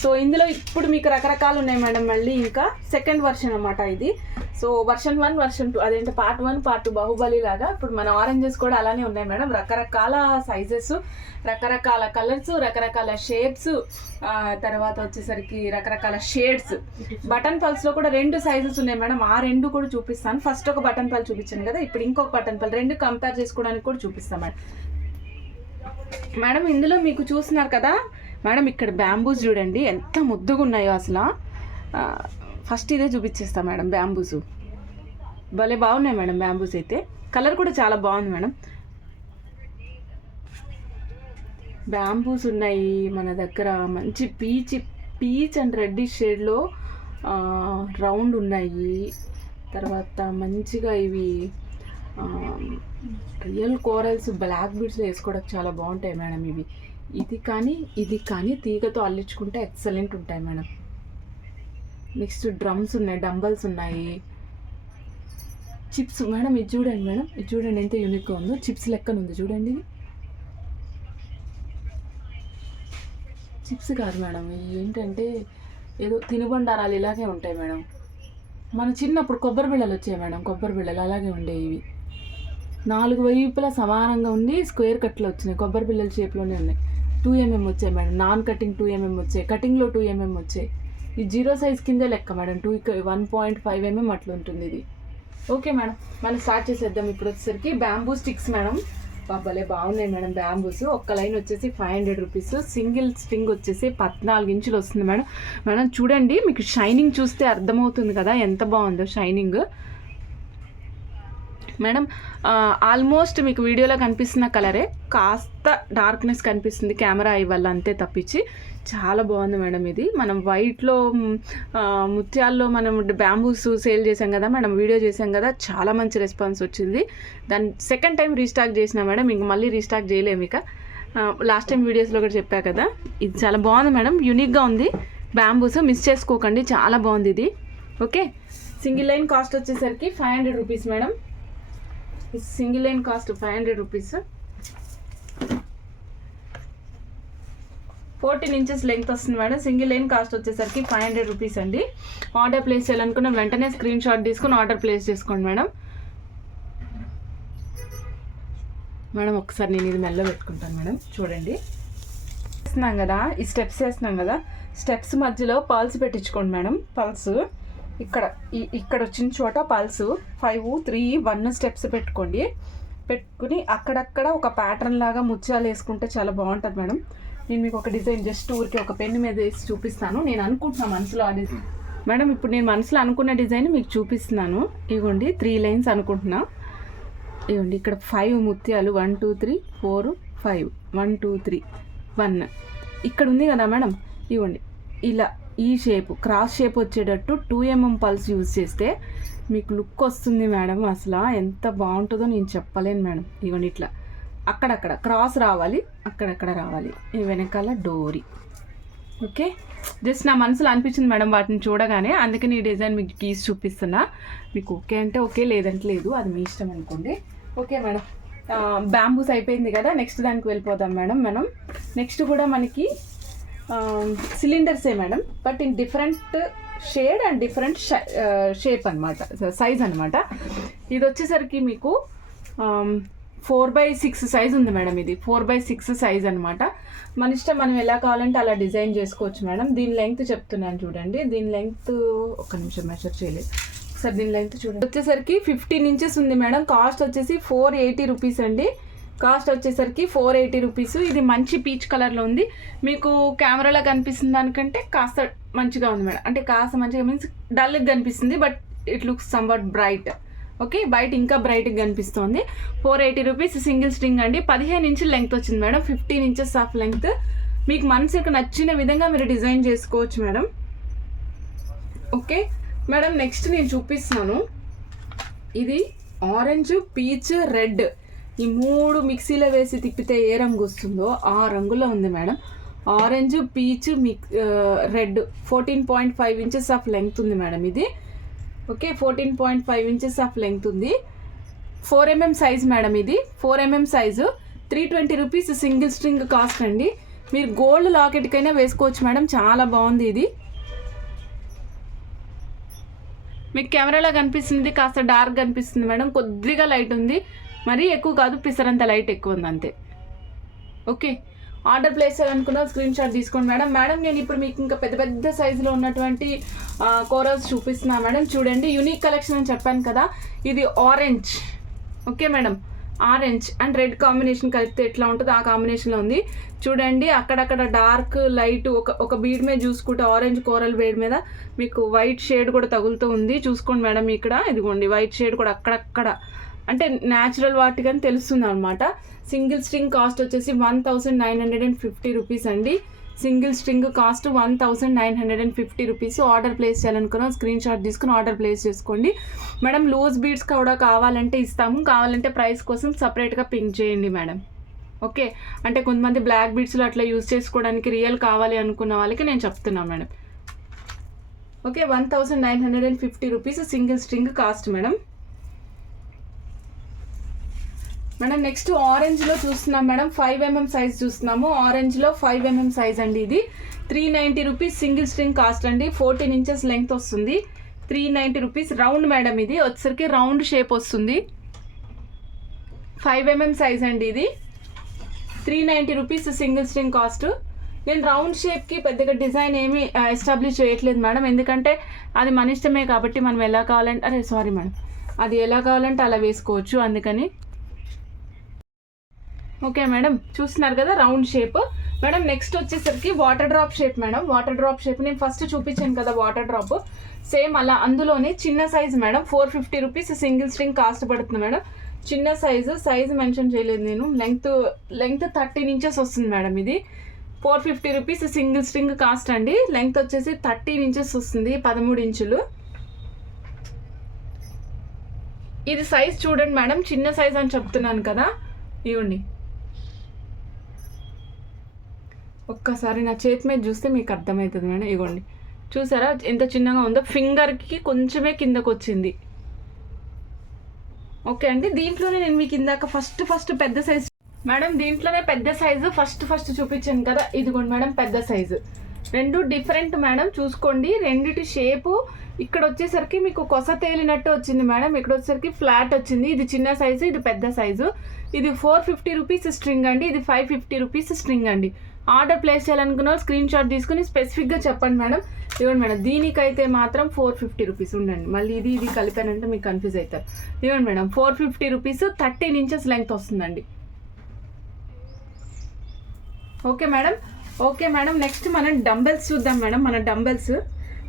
సో ఇందులో ఇప్పుడు మీకు రకరకాలు ఉన్నాయి మేడం. మళ్ళీ ఇంకా సెకండ్ వర్షన్ అనమాట ఇది. సో వర్షన్ 1, వర్షన్ 2, అదేంటే పార్ట్ 1, పార్ట్ 2 బాహుబలి లాగా. ఇప్పుడు మన ఆరెంజెస్ కూడా అలానే ఉన్నాయి మేడం. రకరకాల సైజెస్, రకరకాల కలర్స్, రకరకాల షేప్స్, తర్వాత వచ్చేసరికి రకరకాల షేడ్స్. బటన్ పల్స్లో కూడా 2 సైజెస్ ఉన్నాయి మేడం. ఆ 2 కూడా చూపిస్తాను. ఫస్ట్ ఒక బటన్ పల్ చూపించాను కదా, ఇప్పుడు ఇంకొక బటన్ పల్, 2 కంపేర్ చేసుకోవడానికి కూడా చూపిస్తాను మేడం. మేడం ఇందులో మీకు చూస్తున్నారు కదా మేడం, ఇక్కడ బ్యాంబూస్ చూడండి ఎంత ముద్దుగా ఉన్నాయో అసలు. ఫస్ట్ ఇదే చూపించేస్తా మేడం. బ్యాంబూస్ భలే బాగున్నాయి మేడం. బ్యాంబూస్ అయితే కలర్ కూడా చాలా బాగుంది మేడం. బ్యాంబూస్ ఉన్నాయి మన దగ్గర. మంచి పీచ్ అండ్ రెడ్డిష్ షేడ్లో రౌండ్ ఉన్నాయి. తర్వాత మంచిగా ఇవి రియల్ కోరల్స్ బ్లాక్ బీడ్స్లో వేసుకోవడానికి చాలా బాగుంటాయి మేడం ఇవి. ఇది కానీ తీగతో అల్లించుకుంటే ఎక్సలెంట్ ఉంటాయి మేడం. నెక్స్ట్ డ్రమ్స్ ఉన్నాయి, డంబల్స్ ఉన్నాయి, చిప్స్ మేడం. ఇది చూడండి మేడం, ఇది చూడండి ఎంత యూనిక్గా ఉందో. చిప్స్ లెక్కన ఉంది చూడండి. ఇది చిప్స్ కాదు మేడం, ఏంటంటే ఏదో తినుబండారాలు ఇలాగే ఉంటాయి మేడం. మన చిన్నప్పుడు కొబ్బరి బిళ్ళలు వచ్చాయి మేడం, కొబ్బరి బిళ్ళలు అలాగే ఉండేవి. ఇవి 4 వైపులా సమానంగా ఉండి స్క్వేర్ కట్లో వచ్చినాయి. కొబ్బరి బిళ్ళల షేప్లోనే ఉన్నాయి. 2mm వచ్చాయి మేడం. నాన్ కటింగ్ 2mm వచ్చాయి, కటింగ్లో 2mm వచ్చాయి. ఇది 0 సైజ్ కిందే లెక్క మేడం. 1.5mm అట్లా ఉంటుంది ఇది. ఓకే మేడం, మనం స్టార్ట్ చేసేద్దాం. ఇప్పుడు వచ్చేసరికి బ్యాంబూ స్టిక్స్ మేడం. భలే బాగున్నాయి మేడం బ్యాంబూస్. ఒక్క లైన్ వచ్చేసి 500 రూపీస్. సింగిల్ స్ట్రింగ్ వచ్చేసి 14 ఇంచులు వస్తుంది మేడం. మేడం చూడండి, మీకు షైనింగ్ చూస్తే అర్థమవుతుంది కదా ఎంత బాగుందో షైనింగ్ మేడం. ఆల్మోస్ట్ మీకు వీడియోలో కనిపిస్తున్న కలరే, కాస్త డార్క్నెస్ కనిపిస్తుంది కెమెరా ఐ వల్ల, అంతే తప్పించి చాలా బాగుంది మేడం. ఇది మనం వైట్లో ముత్యాల్లో మనం బ్యాంబూస్ సేల్ చేసాం కదా మేడం, వీడియో చేసాం కదా, చాలా మంచి రెస్పాన్స్ వచ్చింది. దాన్ని సెకండ్ టైం రీస్టాక్ చేసిన మేడం, ఇంక మళ్ళీ రీస్టాక్ చేయలేము. ఇక లాస్ట్ టైం వీడియోస్లో కూడా చెప్పా కదా. ఇది చాలా బాగుంది మేడం, యూనిక్గా ఉంది. బ్యాంబూస్ మిస్ చేసుకోకండి, చాలా బాగుంది ఇది. ఓకే, సింగిల్ లైన్ కాస్ట్ వచ్చేసరికి 500 rupees madam. Single line cost 500 rupees. 14 inches length వస్తుంది మేడం. సింగిల్ లైన్ కాస్ట్ వచ్చేసరికి 500 రూపీస్ అండి. ఆర్డర్ ప్లేస్ చేయాలనుకున్న వెంటనే స్క్రీన్ షాట్ తీసుకుని ఆర్డర్ ప్లేస్ చేసుకోండి మేడం. మేడం ఒకసారి నేను ఇది మెల్ల పెట్టుకుంటాను మేడం. చూడండి, వేస్తున్నాం కదా, ఈ స్టెప్స్ వేస్తున్నాం కదా, స్టెప్స్ మధ్యలో పల్స్ పెట్టించుకోండి మేడం. పల్స్ ఇక్కడ వచ్చిన చోట పల్స్ 5, 3, 1 స్టెప్స్ పెట్టుకుని అక్కడక్కడ ఒక ప్యాటర్న్ లాగా ముత్యాలు వేసుకుంటే చాలా బాగుంటుంది మేడం. నేను మీకు ఒక డిజైన్ జస్ట్ ఊరికి ఒక పెన్ను మీద వేసి చూపిస్తాను. నేను అనుకుంటున్నా మనసులో ఆ డిజైన్ మేడం. ఇప్పుడు నేను మనసులో అనుకున్న డిజైన్ మీకు చూపిస్తున్నాను. ఇవ్వండి 3 లైన్స్ అనుకుంటున్నా. ఇవ్వండి ఇక్కడ 5 ముత్యాలు, 1, 2, 3, 4, 5, 1, 2, 3, 1 ఇక్కడ ఉంది కదా మేడం. ఇవ్వండి ఇలా ఈ షేప్, క్రాస్ షేప్ వచ్చేటట్టు 2mm పల్స్ యూజ్ చేస్తే మీకు లుక్ వస్తుంది మేడం. అసలు ఎంత బాగుంటుందో నేను చెప్పలేను మేడం. ఇవ్వండి ఇట్లా అక్కడక్కడ క్రాస్ రావాలి, అక్కడక్కడ రావాలి. ఈ వెనకాల డోరీ. ఓకే, జస్ట్ నా మనసులో అనిపించింది మేడం వాటిని చూడగానే, అందుకని ఈ డిజైన్ మీకు గీసి చూపిస్తున్నా. మీకు ఓకే అంటే ఓకే, లేదంటే లేదు, అది మీ ఇష్టం అనుకోండి. ఓకే మేడం, బ్యాంబూస్ అయిపోయింది కదా, నెక్స్ట్ దానికి వెళ్ళిపోదాం మేడం. నెక్స్ట్ కూడా మనకి సిలిండర్సే madam, but in different shade and different shape అనమాట, సైజ్ అనమాట. ఇది వచ్చేసరికి మీకు 4x6 సైజ్ ఉంది మేడం. ఇది 4x6 సైజ్ అనమాట. మన ఇష్టం, మనం ఎలా కావాలంటే అలా డిజైన్ చేసుకోవచ్చు మేడం. దీని లెంగ్త్ చెప్తున్నాను చూడండి. దీని లెంగ్త్ ఒక్క నిమిషం మెజర్ చేయలేదు సార్. దీని లెంగ్త్ చూడండి, వచ్చేసరికి 15 ఇంచెస్ ఉంది మేడం. కాస్ట్ వచ్చేసి 480 రూపీస్ అండి. కాస్ట్ వచ్చేసరికి 480 రూపీస్. ఇది మంచి పీచ్ కలర్లో ఉంది. మీకు కెమెరాలో కనిపిస్తుంది దానికంటే కాస్త మంచిగా ఉంది మేడం. అంటే కాస్త మంచిగా మీన్స్ డల్గా కనిపిస్తుంది, but it looks somewhat bright. Okay, బయట ఇంకా బ్రైట్గా కనిపిస్తుంది. 480 రూపీస్. సింగిల్ స్ట్రింగ్ అండి. 15 ఇంచుల లెంగ్త్ వచ్చింది మేడం. 15 inches of length. మీకు మనసుకు నచ్చిన విధంగా మీరు డిజైన్ చేసుకోవచ్చు మేడం. ఓకే మేడం, నెక్స్ట్ నేను చూపిస్తాను. ఇది ఆరెంజ్, పీచ్, రెడ్, ఈ 3 మిక్సీలో వేసి తిప్పితే ఏ రంగు వస్తుందో ఆ రంగులో ఉంది madam. Orange, peach, red. 14.5 inches of length ఉంది మేడం ఇది. ఓకే, 14.5 ఇంచెస్ ఆఫ్ లెంగ్త్ ఉంది. 4mm సైజ్ మేడం ఇది. 4mm size. 320 rupees single string cost అండి. మీరు గోల్డ్ లాకెట్కైనా వేసుకోవచ్చు మేడం, చాలా బాగుంది ఇది. మీకు కెమెరాలో కనిపిస్తుంది, కాస్త డార్క్ కనిపిస్తుంది మేడం. కొద్దిగా లైట్ ఉంది, మరీ ఎక్కువ కాదు, పిసరంత లైట్ ఎక్కువ ఉంది అంతే. ఓకే, ఆర్డర్ ప్లేస్ చేయాలనుకున్న స్క్రీన్ షాట్ తీసుకోండి మేడం. నేను ఇప్పుడు మీకు ఇంకా పెద్ద పెద్ద సైజులో ఉన్నటువంటి కోరల్స్ చూపిస్తున్నా మేడం. చూడండి, యూనిక్ కలెక్షన్ అని చెప్పాను కదా. ఇది orange. Okay madam, orange and red combination కలిపితే ఎట్లా ఉంటుందో ఆ కాంబినేషన్లో ఉంది. చూడండి, అక్కడక్కడ డార్క్ లైట్ ఒక బీడ్ మీద చూసుకుంటే ఆరెంజ్ కోరల్ బీడ్ మీద మీకు వైట్ షేడ్ కూడా తగులుతూ ఉంది. చూసుకోండి మేడం, ఇక్కడ ఇదిగోండి వైట్ షేడ్ కూడా అక్కడక్కడ, అంటే న్యాచురల్ వాటికని తెలుస్తుంది అనమాట. సింగిల్ స్ట్రింగ్ కాస్ట్ వచ్చేసి 1950 రూపీస్ అండి. Single string cost 1950 rupees. Order place చేయాలనుకున్నా స్క్రీన్ షాట్ తీసుకుని ఆర్డర్ ప్లేస్ చేసుకోండి మేడం. లూజ్ బీడ్స్ కూడా కావాలంటే ఇస్తాము, కావాలంటే ప్రైస్ కోసం సపరేట్గా పింక్ చేయండి మేడం. ఓకే, అంటే కొంతమంది బ్లాక్ బీడ్స్లో అట్లా యూజ్ చేసుకోవడానికి రియల్ కావాలి అనుకున్న వాళ్ళకి నేను చెప్తున్నాను madam. Okay, 1950 rupees single string cost madam. Next ఆరెంజ్లో చూస్తున్నాం మేడం. 5mm సైజ్ చూస్తున్నాము. ఆరెంజ్లో 5mm సైజ్ అండి. ఇది 390 రూపీస్ సింగిల్ స్ట్రింగ్ కాస్ట్ అండి. 14 ఇంచెస్ లెంగ్త్ వస్తుంది. 390 రూపీస్. రౌండ్ మేడం, ఇది వచ్చేసరికి రౌండ్ షేప్ వస్తుంది. 5mm సైజ్ అండి. ఇది 390 రూపీస్ సింగిల్ స్ట్రింగ్ కాస్ట్. నేను రౌండ్ షేప్కి పెద్దగా డిజైన్ ఏమీ ఎస్టాబ్లిష్ చేయట్లేదు మేడం, ఎందుకంటే అది మన ఇష్టమే కాబట్టి మనం ఎలా కావాలంటే అది ఎలా కావాలంటే అలా వేసుకోవచ్చు, అందుకని. ఓకే మేడం, చూస్తున్నారు కదా రౌండ్ షేప్ మేడం. నెక్స్ట్ వచ్చేసరికి water drop shape madam. Water drop shape నేను ఫస్ట్ చూపించాను కదా, వాటర్ డ్రాప్ సేమ్ అలా, అందులోనే చిన్న size madam. 450 rupees single string cost పడుతుంది మేడం. చిన్న సైజు మెన్షన్ చేయలేదు నేను. లెంగ్త్ 13 ఇంచెస్ వస్తుంది మేడం. ఇది 450 రూపీస్ సింగిల్ స్ట్రింగ్ కాస్ట్ అండి. లెంగ్త్ వచ్చేసి 13 ఇంచెస్ వస్తుంది, 13 ఇంచులు. ఇది సైజ్ చూడండి మేడం, చిన్న సైజ్ అని చెప్తున్నాను కదా, ఇవ్వండి. ఒక్కసారి నా చేతి మీద చూస్తే మీకు అర్థమవుతుంది మేడం. ఇవ్వండి, చూసారా ఎంత చిన్నగా ఉందో, ఫింగర్కి కొంచెమే కిందకు వచ్చింది. ఓకే అండి, దీంట్లోనే నేను మీకు ఇందాక ఫస్ట్ పెద్ద సైజు మేడం, దీంట్లోనే పెద్ద సైజు ఫస్ట్ చూపించాను కదా, ఇదిగోండి మేడం పెద్ద సైజు. రెండు డిఫరెంట్ మేడం, చూసుకోండి. రెండిటి షేపు ఇక్కడ వచ్చేసరికి మీకు కొస తేలినట్టు వచ్చింది మేడం, ఇక్కడ వచ్చేసరికి ఫ్లాట్ వచ్చింది. ఇది చిన్న సైజు, ఇది పెద్ద సైజు. ఇది 450 రూపీస్ స్ట్రింగ్ అండి. ఇది 550 రూపీస్ స్ట్రింగ్ అండి. ఆర్డర్ ప్లేస్ చేయాలనుకున్న స్క్రీన్ షాట్ తీసుకుని స్పెసిఫిక్గా చెప్పండి మేడం. ఇవ్వండి మేడం, దీనికైతే మాత్రం 450 రూపీస్. ఉండండి, మళ్ళీ ఇది కలిపానంటే మీకు కన్ఫ్యూజ్ అవుతారు. ఇవ్వండి మేడం, 450 రూపీస్. 13 ఇంచెస్ లెంగ్త్ వస్తుందండి. ఓకే మేడం, నెక్స్ట్ మనం డంబెల్స్ చూద్దాం మేడం. మన dumbbells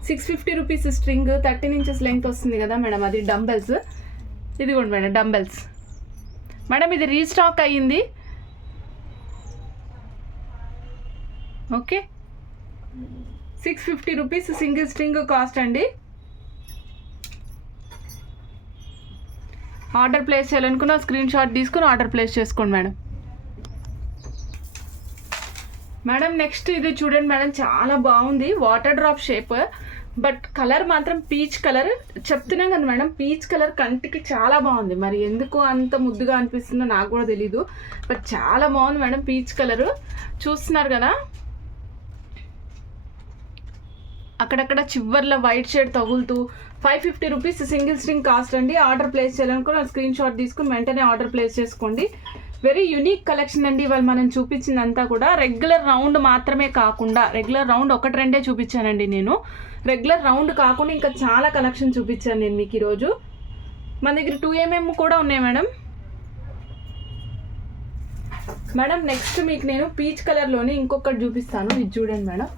650 rupees string, 13 inches length వస్తుంది కదా మేడం, అది డంబెల్స్. ఇదిగోండి మేడం డంబెల్స్ మేడం, ఇది రీస్టాక్ అయ్యింది. Okay, 650 rupees single string cost అండి. ఆర్డర్ ప్లేస్ చేయాలనుకున్న స్క్రీన్ షాట్ తీసుకుని ఆర్డర్ ప్లేస్ చేసుకోండి మేడం. మేడం నెక్స్ట్ ఇది చూడండి మేడం, చాలా బాగుంది, water drop shape, but colour మాత్రం పీచ్ కలర్. చెప్తున్నాం కదా మేడం, పీచ్ కలర్ కంటికి చాలా బాగుంది. మరి ఎందుకు అంత ముద్దుగా అనిపిస్తుందో నాకు కూడా తెలీదు, బట్ చాలా బాగుంది మేడం పీచ్ కలర్. చూస్తున్నారు కదా, అక్కడక్కడ చివర్లో వైట్ షేడ్ తగులుతూ 550 రూపీస్ సింగిల్ స్ట్రింగ్ కాస్ట్ అండి. ఆర్డర్ ప్లేస్ చేయాలనుకుని స్క్రీన్ షాట్ తీసుకుని వెంటనే ఆర్డర్ ప్లేస్ చేసుకోండి. వెరీ యూనిక్ కలెక్షన్ అండి. ఇవాళ మనం చూపించిందంతా కూడా రెగ్యులర్ రౌండ్ మాత్రమే కాకుండా, రెగ్యులర్ రౌండ్ ఒకటి రెండే చూపించానండి నేను, రెగ్యులర్ రౌండ్ కాకుండా ఇంకా చాలా కలెక్షన్ చూపించాను నేను మీకు ఈరోజు. మన దగ్గర 2mm కూడా ఉన్నాయి మేడం. మేడం నెక్స్ట్ మీకు నేను పీచ్ కలర్లోనే ఇంకొకటి చూపిస్తాను, ఇది చూడండి మేడం.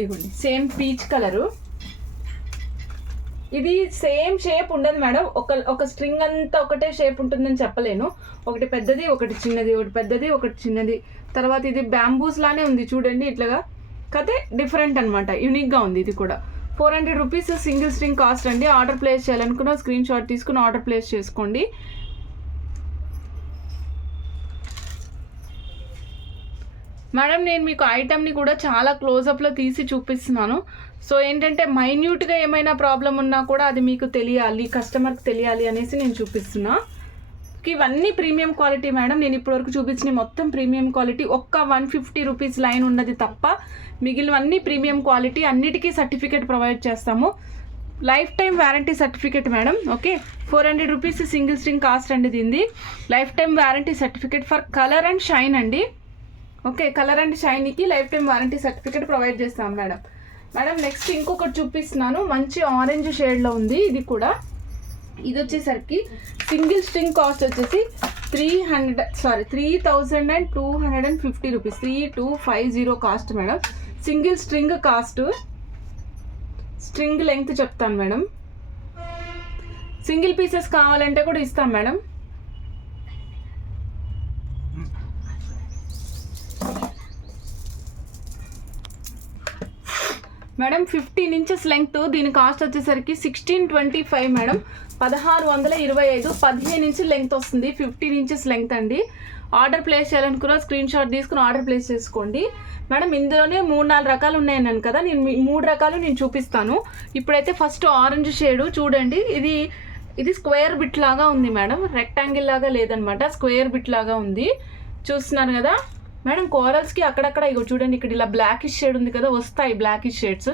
ఇదిగోండి సేమ్ పీచ్ కలరు. ఇది సేమ్ షేప్ ఉండదు మేడం, ఒక స్ట్రింగ్ అంతా ఒకటే షేప్ ఉంటుందని చెప్పలేను. ఒకటి పెద్దది, ఒకటి చిన్నది, ఒకటి పెద్దది, ఒకటి చిన్నది. తర్వాత ఇది బ్యాంబూస్ లానే ఉంది చూడండి, ఇట్లాగా కదే డిఫరెంట్ అనమాట, యూనిక్గా ఉంది. ఇది కూడా 400 రూపీస్ సింగిల్ స్ట్రింగ్ కాస్ట్ అండి. ఆర్డర్ ప్లేస్ చేయాలనుకున్న స్క్రీన్ షాట్ తీసుకుని ఆర్డర్ ప్లేస్ చేసుకోండి. మేడం నేను మీకు ఐటమ్ని కూడా చాలా క్లోజప్లో తీసి చూపిస్తున్నాను. సో ఏంటంటే మైన్యూట్గా ఏమైనా ప్రాబ్లం ఉన్నా కూడా అది మీకు తెలియాలి, కస్టమర్కి తెలియాలి అనేసి నేను చూపిస్తున్నా. ఇవన్నీ ప్రీమియం క్వాలిటీ మేడం. నేను ఇప్పటివరకు చూపించిన మొత్తం ప్రీమియం క్వాలిటీ. ఒక్క 150 రూపీస్ లైన్ ఉన్నది తప్ప మిగిలినవన్నీ ప్రీమియం క్వాలిటీ. అన్నిటికీ సర్టిఫికేట్ ప్రొవైడ్ చేస్తాము. Lifetime warranty certificate madam. Okay, 400 rupees single string cost అండి దీనిది. Lifetime warranty certificate for colour and shine అండి. ఓకే, కలర్ అండ్ షైన్కి lifetime warranty certificate provide చేస్తాం మేడం. మేడం నెక్స్ట్ ఇంకొకటి చూపిస్తున్నాను, మంచి orange షేడ్లో ఉంది ఇది కూడా. ఇది వచ్చేసరికి సింగిల్ స్ట్రింగ్ కాస్ట్ వచ్చేసి 3250 rupees, 3250 cost madam. Single string cost. String length చెప్తాను మేడం. సింగిల్ పీసెస్ కావాలంటే కూడా ఇస్తాం మేడం. మేడం 15 ఇంచెస్ లెంగ్త్, దీని కాస్ట్ వచ్చేసరికి 1625 మేడం, 1625. 15 ఇంచెస్ లెంగ్త్ వస్తుంది, 15 ఇంచెస్ లెంగ్త్ అండి. ఆర్డర్ ప్లేస్ చేయాలనుకున్న స్క్రీన్ షాట్ తీసుకుని ఆర్డర్ ప్లేస్ చేసుకోండి మేడం. ఇందులోనే 3-4 రకాలు ఉన్నాయన్నాను కదా, నేను 3 రకాలు నేను చూపిస్తాను. ఇప్పుడైతే ఫస్ట్ ఆరెంజ్ షేడు చూడండి. ఇది స్క్వేర్ బిట్ లాగా ఉంది మేడం, రెక్టాంగిల్ లాగా లేదనమాట, స్క్వేర్ బిట్ లాగా ఉంది. చూస్తున్నారు కదా మేడం. కోరల్స్కి అక్కడక్కడ ఇగో చూడండి, ఇక్కడ ఇలా బ్లాకిష్ షేడ్ ఉంది కదా, వస్తాయి బ్లాకిష్ షేడ్స్.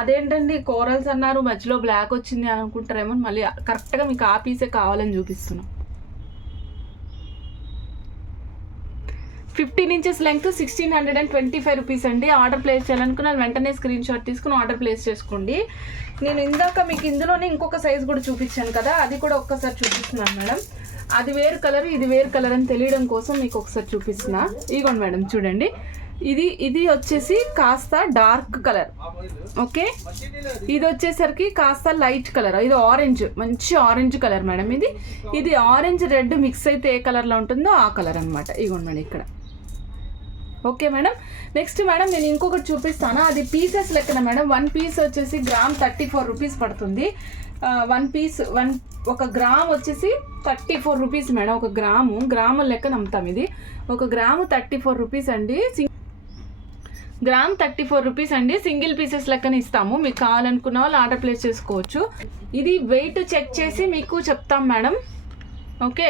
అదేంటండి కోరల్స్ అన్నారు మధ్యలో బ్లాక్ వచ్చింది అనుకుంటారేమో, మళ్ళీ కరెక్ట్గా మీకు ఆ పీసే కావాలని చూపిస్తున్నాం. 15 ఇంచెస్ లెంగ్త్ 1625 రూపీస్ అండి. ఆర్డర్ ప్లేస్ చేయాలనుకున్న వెంటనే స్క్రీన్ షాట్ తీసుకుని ఆర్డర్ ప్లేస్ చేసుకోండి. నేను ఇందాక మీకు ఇందులోనే ఇంకొక సైజ్ కూడా చూపించాను కదా, అది కూడా ఒక్కసారి చూపిస్తున్నాను మేడం. అది వేరు కలర్, ఇది వేరు కలర్ అని తెలియడం కోసం మీకు ఒకసారి చూపిస్తున్నా. ఇదిగోండి మేడం చూడండి, ఇది వచ్చేసి కాస్త డార్క్ కలర్. ఓకే, ఇది వచ్చేసరికి కాస్త లైట్ కలర్. ఇది ఆరెంజ్, మంచి ఆరెంజ్ కలర్ మేడం. ఇది ఆరెంజ్ రెడ్ మిక్స్ అయితే ఏ కలర్లో ఉంటుందో ఆ కలర్ అనమాట. ఇదిగోండి మేడం ఇక్కడ. Okay madam. నెక్స్ట్ మేడం నేను ఇంకొకటి చూపిస్తాను, అది పీసెస్ లెక్కన మేడం. 1 పీస్ వచ్చేసి గ్రామ్ 34 రూపీస్ పడుతుంది. 1 గ్రామ్ వచ్చేసి 34 రూపీస్ మేడం. ఒక గ్రాము లెక్కన అమ్ముతాం. ఇది 1 గ్రాము 34 రూపీస్ అండి. గ్రామ్ 34 రూపీస్ అండి. సింగిల్ పీసెస్ లెక్కన ఇస్తాము. మీకు కావాలనుకున్న వాళ్ళు ఆర్డర్ ప్లేస్ చేసుకోవచ్చు. ఇది వెయిట్ చెక్ చేసి మీకు చెప్తాం madam. Okay,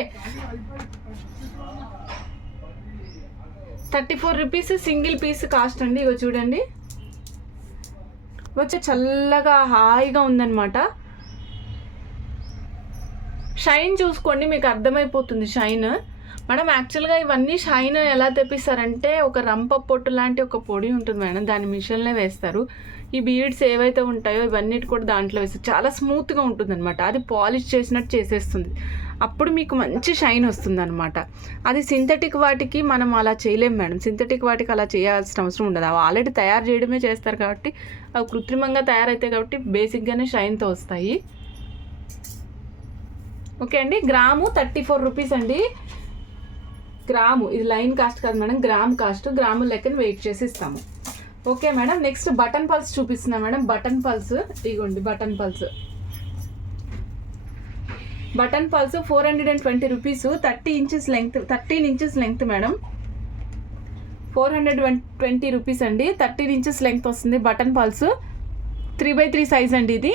34 rupees single piece cost అండి. ఇగో చూడండి, వచ్చే చల్లగా హాయిగా ఉందన్నమాట. షైన్ చూసుకోండి, మీకు అర్థమైపోతుంది షైన్ మేడం. యాక్చువల్గా ఇవన్నీ షైన్ ఎలా తెప్పిస్తారంటే, ఒక రంప పొట్టు లాంటి ఒక పొడి ఉంటుంది మేడం, దాని మిషన్లే వేస్తారు. ఈ బీడ్స్ ఏవైతే ఉంటాయో ఇవన్నిటి కూడా దాంట్లో వేస్తారు. చాలా స్మూత్గా ఉంటుంది అనమాట, అది పాలిష్ చేసినట్టు చేసేస్తుంది. అప్పుడు మీకు మంచి షైన్ వస్తుంది అనమాట. అది సింథటిక్ వాటికి మనం అలా చేయలేం మేడం. సింథటిక్ వాటికి అలా చేయాల్సిన అవసరం ఉండదు. అవి ఆల్రెడీ తయారు చేయడమే చేస్తారు కాబట్టి, అవి కృత్రిమంగా తయారైతాయి కాబట్టి బేసిక్గానే షైన్తో వస్తాయి. ఓకే అండి, గ్రాము 34 రూపీస్ అండి. గ్రాము, ఇది లైన్ కాస్ట్ కాదు మేడం, గ్రామ్ కాస్ట్. గ్రాము లెక్కన వెయిట్ చేసి ఇస్తాము. Okay madam. Next button pulse చూపిస్తున్నా మేడం. బటన్ పల్స్ ఇగోండి, button pulse 420 rupees. 13 inches length madam. 420 rupees అండి. 13 ఇంచెస్ లెంగ్త్ వస్తుంది. బటన్ పల్స్ 3x3 సైజ్ అండి ఇది.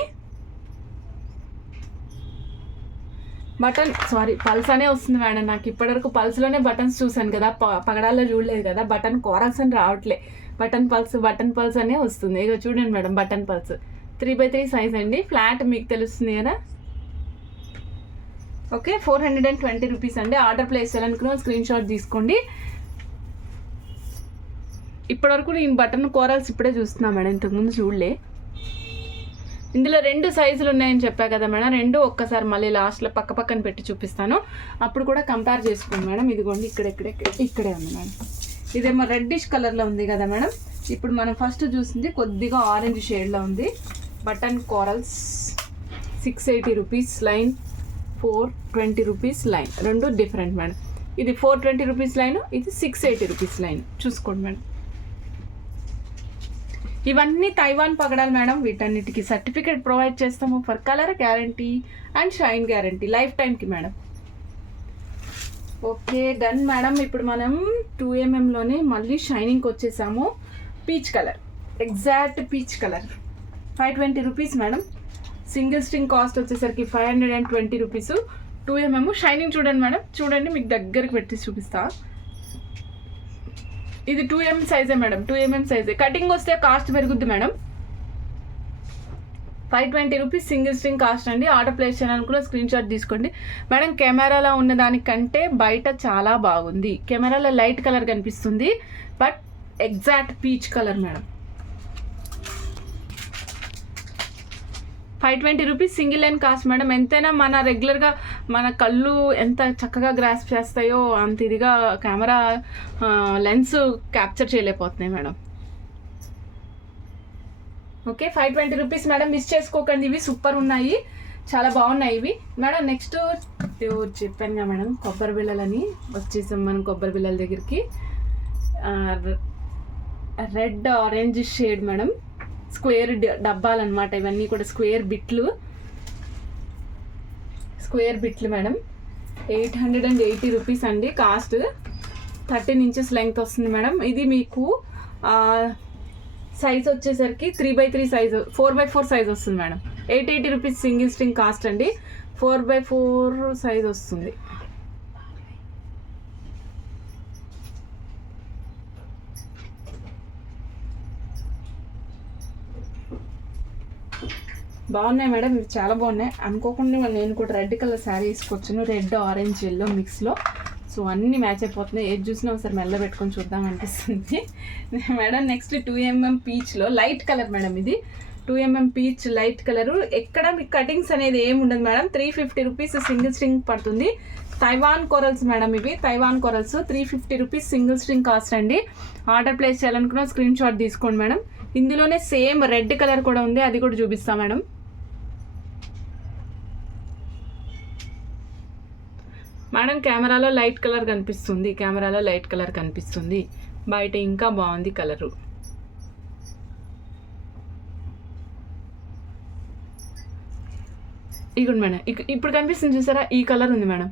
పల్స్ అనే వస్తుంది మేడం. నాకు ఇప్పటివరకు పల్స్లోనే బటన్స్ చూసాను కదా, పగడాల్లో చూడలేదు కదా. బటన్ కోరల్స్ అని రావట్లే, బటన్ పల్స్ అనే వస్తుంది. ఇక చూడండి madam, button pulse 3x3 size అండి. ఫ్లాట్ మీకు తెలుస్తుంది కదా. ఓకే, 420 రూపీస్ అండి. ఆర్డర్ ప్లేస్ చేయాలనుకున్న స్క్రీన్ షాట్ తీసుకోండి. ఇప్పటివరకు నేను బటన్ కోరల్స్ ఇప్పుడే చూస్తున్నా మేడం, ఇంతకుముందు చూడలే. ఇందులో 2 సైజులు ఉన్నాయని చెప్పా కదా మేడం. 2 ఒక్కసారి మళ్ళీ లాస్ట్లో పక్కన పెట్టి చూపిస్తాను, అప్పుడు కూడా కంపేర్ చేసుకోండి మేడం. ఇదిగోండి, ఇక్కడే ఉంది మేడం. ఇదేమో రెడ్డిష్ కలర్లో ఉంది కదా మేడం. ఇప్పుడు మనం ఫస్ట్ చూసింది కొద్దిగా ఆరెంజ్ షేడ్లో ఉంది. Button corals 680 rupees line, 420 rupees line. 2 different madam. ఇది 420 రూపీస్ లైన్, ఇది 680 రూపీస్ లైన్. చూసుకోండి మేడం. ఇవన్నీ తైవాన్ పగడాలి మేడం. వీటన్నిటికీ సర్టిఫికేట్ ప్రొవైడ్ చేస్తాము for colour guarantee and shine guarantee life టైంకి మేడం. Okay, done madam. ఇప్పుడు మనం 2mm మళ్ళీ షైనింగ్కి వచ్చేసాము. Peach colour, exact peach colour, 520 rupees madam. Single string cost వచ్చేసరికి 520 రూపీస్. 2mm షైనింగ్ చూడండి మేడం, చూడండి, మీకు దగ్గరికి పెట్టి చూపిస్తా. ఇది 2mm సైజే మేడం, 2mm సైజే. కటింగ్ వస్తే కాస్ట్ పెరుగుద్ది madam. 520 rupees single string cost అండి. ఆర్డర్ ప్లేస్ చేయాలనుకున్న స్క్రీన్ షాట్ తీసుకోండి మేడం. కెమెరాలో ఉన్న దానికంటే బయట చాలా బాగుంది. కెమెరాలో లైట్ కలర్ కనిపిస్తుంది, but exact peach colour madam. 520 rupees single line cost madam. ఎంతైనా మన రెగ్యులర్గా మన కళ్ళు ఎంత చక్కగా గ్రాస్ప్ చేస్తాయో అంత ఇదిగా కెమెరా లెన్స్ క్యాప్చర్ చేయలేకపోతున్నాయి madam. Okay, 520 rupees madam. Miss చేసుకోకండి, ఇవి సూపర్ ఉన్నాయి, చాలా బాగున్నాయి ఇవి మేడం. నెక్స్ట్ చెప్పాను మేడం, కొబ్బరి బిళ్ళలని వచ్చేసాం మనం. కొబ్బరి బిళ్ళల దగ్గరికి red orange shade madam. Square డబ్బాలు అనమాట ఇవన్నీ కూడా. స్క్వేర్ బిట్లు మేడం. 880 రూపీస్ అండి కాస్ట్. 13 ఇంచెస్ లెంగ్త్ వస్తుంది మేడం. ఇది మీకు సైజ్ వచ్చేసరికి 3x3 సైజు, 4x4 సైజ్ వస్తుంది madam. 880 rupees single string cost అండి. 4x4 సైజ్ వస్తుంది. బాగున్నాయి మేడం, ఇవి చాలా బాగున్నాయి. అనుకోకుండా నేను కూడా రెడ్ కలర్ శారీ వేసుకొచ్చాను, రెడ్ ఆరెంజ్ ఎల్లో మిక్స్లో. సో అన్నీ మ్యాచ్ అయిపోతున్నాయి. ఏది చూసినా ఒకసారి మెల్ల పెట్టుకొని చూద్దాం అనిపిస్తుంది మేడం. నెక్స్ట్ 2mm పీచ్లో లైట్ కలర్ మేడం. ఇది 2mm పీచ్ లైట్ కలరు. ఎక్కడ మీకు కటింగ్స్ అనేది ఏమి ఉండదు మేడం. 350 రూపీస్ సింగిల్ స్ట్రింగ్ పడుతుంది. తైవాన్ కొరల్స్ మేడం ఇవి. Taiwan corals 350 rupees single string cost అండి. ఆర్డర్ ప్లేస్ చేయాలనుకున్న స్క్రీన్ షాట్ తీసుకోండి మేడం. ఇందులోనే సేమ్ రెడ్ కలర్ కూడా ఉంది, అది కూడా చూపిస్తాం మేడం. మేడం కెమెరాలో లైట్ కలర్ కనిపిస్తుంది, బయట ఇంకా బాగుంది కలరు. ఇగోండి మేడం, ఇప్పుడు కనిపిస్తుంది చూసారా, ఈ కలర్ ఉంది మేడం.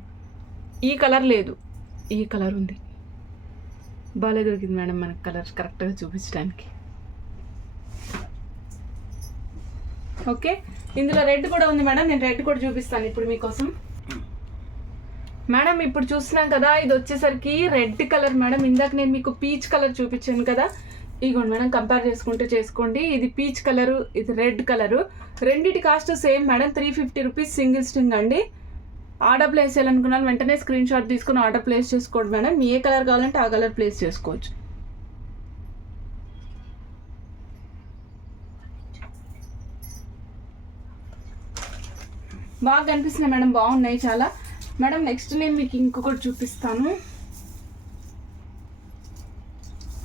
ఈ కలర్ లేదు, ఈ కలర్ ఉంది. బాగా దొరికింది మేడం మనకు కలర్ కరెక్ట్గా చూపించడానికి. ఓకే, ఇందులో రెడ్ కూడా ఉంది మేడం. నేను రెడ్ కూడా చూపిస్తాను ఇప్పుడు మీకోసం మేడం. ఇప్పుడు చూస్తున్నాం కదా, ఇది వచ్చేసరికి రెడ్ కలర్ మేడం. ఇందాక నేను మీకు పీచ్ కలర్ చూపించాను కదా, ఇగోండి మేడం, కంపేర్ చేసుకోండి. ఇది పీచ్ కలరు, ఇది రెడ్ కలరు. రెండిటి cost same madam. 350 rupees single string అండి. ఆర్డర్ ప్లేస్ చేయాలనుకున్నాను వెంటనే స్క్రీన్ షాట్ తీసుకుని ఆర్డర్ ప్లేస్ చేసుకోండి మేడం. ఏ కలర్ కావాలంటే ఆ కలర్ ప్లేస్ చేసుకోవచ్చు. బాగా కనిపిస్తున్నాయి మేడం, బాగున్నాయి చాలా మేడం. నెక్స్ట్ నేను మీకు ఇంకొకటి చూపిస్తాను.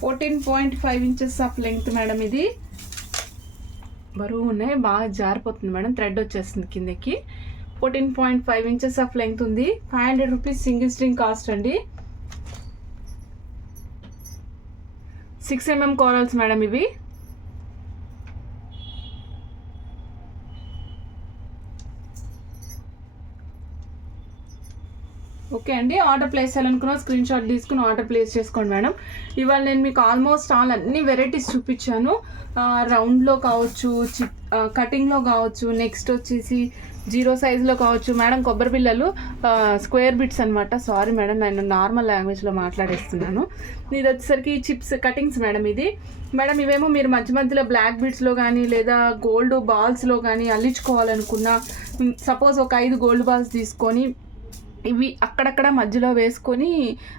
14.5 ఇంచెస్ ఆఫ్ లెంగ్త్ మేడం. ఇది బరువు ఉన్నాయి, బాగా జారిపోతుంది మేడం. థ్రెడ్ వచ్చేస్తుంది కిందకి. 14.5 ఇంచెస్ ఆఫ్ లెంగ్త్ ఉంది. 500 రూపీస్ సింగిల్ స్ట్రింగ్ కాస్ట్ అండి. 6mm కోరల్స్ మేడం ఇవి. ఓకే అండి, ఆర్డర్ ప్లేస్ చేయాలనుకున్న స్క్రీన్ షాట్ తీసుకుని ఆర్డర్ ప్లేస్ చేసుకోండి మేడం. ఇవాళ నేను మీకు ఆల్మోస్ట్ అన్ని వెరైటీస్ చూపించాను. రౌండ్లో కావచ్చు, కటింగ్లో కావచ్చు, నెక్స్ట్ వచ్చేసి 0 సైజులో కావచ్చు. మేడం కొబ్బరి బిళ్ళలు స్క్వేర్ బిట్స్ అనమాట. సారీ మేడం, నేను నార్మల్ లాంగ్వేజ్లో మాట్లాడేస్తున్నాను. ఇది వచ్చేసరికి చిప్స్ కటింగ్స్ మేడం. ఇది మేడం ఇవేమో మీరు మధ్య మధ్యలో బ్లాక్ బిట్స్లో కానీ లేదా గోల్డ్ బాల్స్లో కానీ అల్లించుకోవాలనుకున్న, సపోజ్ ఒక 5 గోల్డ్ బాల్స్ తీసుకొని ఇవి అక్కడక్కడ మధ్యలో వేసుకొని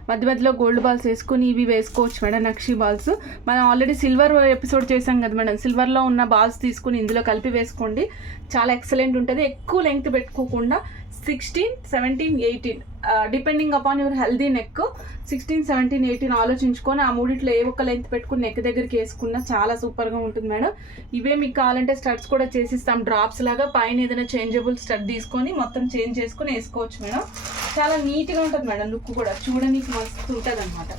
మధ్య మధ్యలో గోల్డ్ బాల్స్ వేసుకొని ఇవి వేసుకోవచ్చు మేడం. నక్షి బాల్స్ మనం ఆల్రెడీ సిల్వర్ ఎపిసోడ్ చేసాం కదా మేడం. సిల్వర్లో ఉన్న బాల్స్ తీసుకుని ఇందులో కలిపి వేసుకోండి, చాలా ఎక్సలెంట్ ఉంటుంది. ఎక్కువ లెంగ్త్ పెట్టుకోకుండా 16, 17, 18 depending upon your healthy neck 16, 17, 18 ఆలోచించుకొని ఆ మూడిట్లో ఏ ఒక్క లెంగ్త్ పెట్టుకుని నెక్ దగ్గరికి వేసుకున్నా చాలా సూపర్గా ఉంటుంది మేడం. ఇవే మీకు కావాలంటే స్టడ్స్ కూడా చేసిస్తాం, డ్రాప్స్ లాగా. పైన ఏదైనా చేంజబుల్ స్టడ్ తీసుకొని మొత్తం చేంజ్ చేసుకొని వేసుకోవచ్చు మేడం. చాలా నీట్గా ఉంటుంది మేడం, లుక్ కూడా చూడడానికి మస్తు ఉంటుంది అనమాట.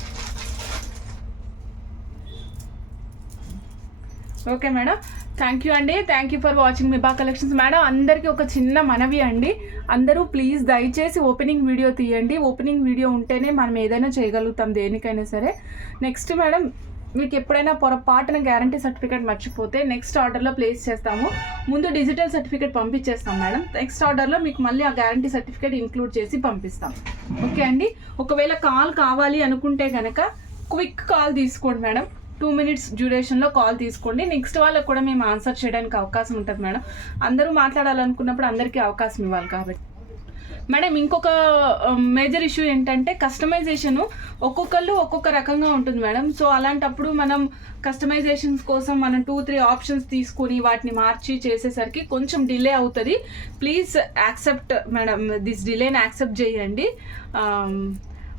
ఓకే మేడం, థ్యాంక్ యూ అండి. Thank you for watching Miba collections. Madam అందరికీ ఒక చిన్న మనవి అండి, అందరూ ప్లీజ్ దయచేసి ఓపెనింగ్ వీడియో తీయండి. ఓపెనింగ్ వీడియో ఉంటేనే మనం ఏదైనా చేయగలుగుతాం, దేనికైనా సరే. నెక్స్ట్ మేడం, మీకు ఎప్పుడైనా పొరపాటున గ్యారంటీ సర్టిఫికేట్ మర్చిపోతే నెక్స్ట్ ఆర్డర్లో ప్లేస్ చేస్తాము. ముందు డిజిటల్ సర్టిఫికేట్ పంపించేస్తాం మేడం, నెక్స్ట్ ఆర్డర్లో మీకు మళ్ళీ ఆ గ్యారంటీ సర్టిఫికేట్ ఇంక్లూడ్ చేసి పంపిస్తాం. ఓకే అండి, ఒకవేళ కాల్ కావాలి అనుకుంటే కనుక క్విక్ కాల్ తీసుకోండి మేడం. 2 minutes డ్యూరేషన్లో కాల్ తీసుకోండి. నెక్స్ట్ వాళ్ళకు కూడా మేము ఆన్సర్ చేయడానికి అవకాశం ఉంటుంది మేడం. అందరూ మాట్లాడాలనుకున్నప్పుడు అందరికీ అవకాశం ఇవ్వాలి కాబట్టి. మేడం ఇంకొక మేజర్ ఇష్యూ ఏంటంటే కస్టమైజేషను ఒక్కొక్కళ్ళు ఒక్కొక్క రకంగా ఉంటుంది మేడం. సో అలాంటప్పుడు మనం కస్టమైజేషన్స్ కోసం మనం 2-3 ఆప్షన్స్ తీసుకుని వాటిని మార్చి చేసేసరికి కొంచెం డిలే అవుతుంది. ప్లీజ్ యాక్సెప్ట్ మేడం, దిస్ డిలేని యాక్సెప్ట్ చేయండి.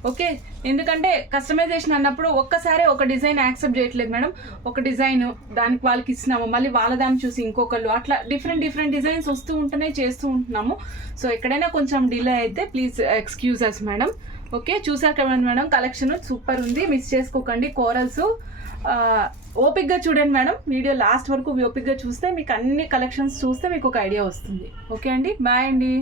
ఓకే, ఎందుకంటే కస్టమైజేషన్ అన్నప్పుడు ఒక్కసారి ఒక డిజైన్ యాక్సెప్ట్ చేయట్లేదు మేడం. ఒక డిజైన్ దానికి వాళ్ళకి ఇస్తున్నాము, మళ్ళీ వాళ్ళ దాన్ని చూసి ఇంకొకళ్ళు, అట్లా డిఫరెంట్ డిజైన్స్ వస్తూ ఉంటూనే చేస్తూ ఉంటున్నాము. సో ఎక్కడైనా కొంచెం డిలే అయితే please excuse us madam. Okay, చూసాక మేడం కలెక్షన్ సూపర్ ఉంది, మిస్ చేసుకోకండి. కోరల్స్ ఓపిక్గా చూడండి మేడం, వీడియో లాస్ట్ వరకు ఓపిక్గా చూస్తే మీకు అన్ని కలెక్షన్స్ చూస్తే మీకు ఒక ఐడియా వస్తుంది. ఓకే అండి, బాయ్ అండి.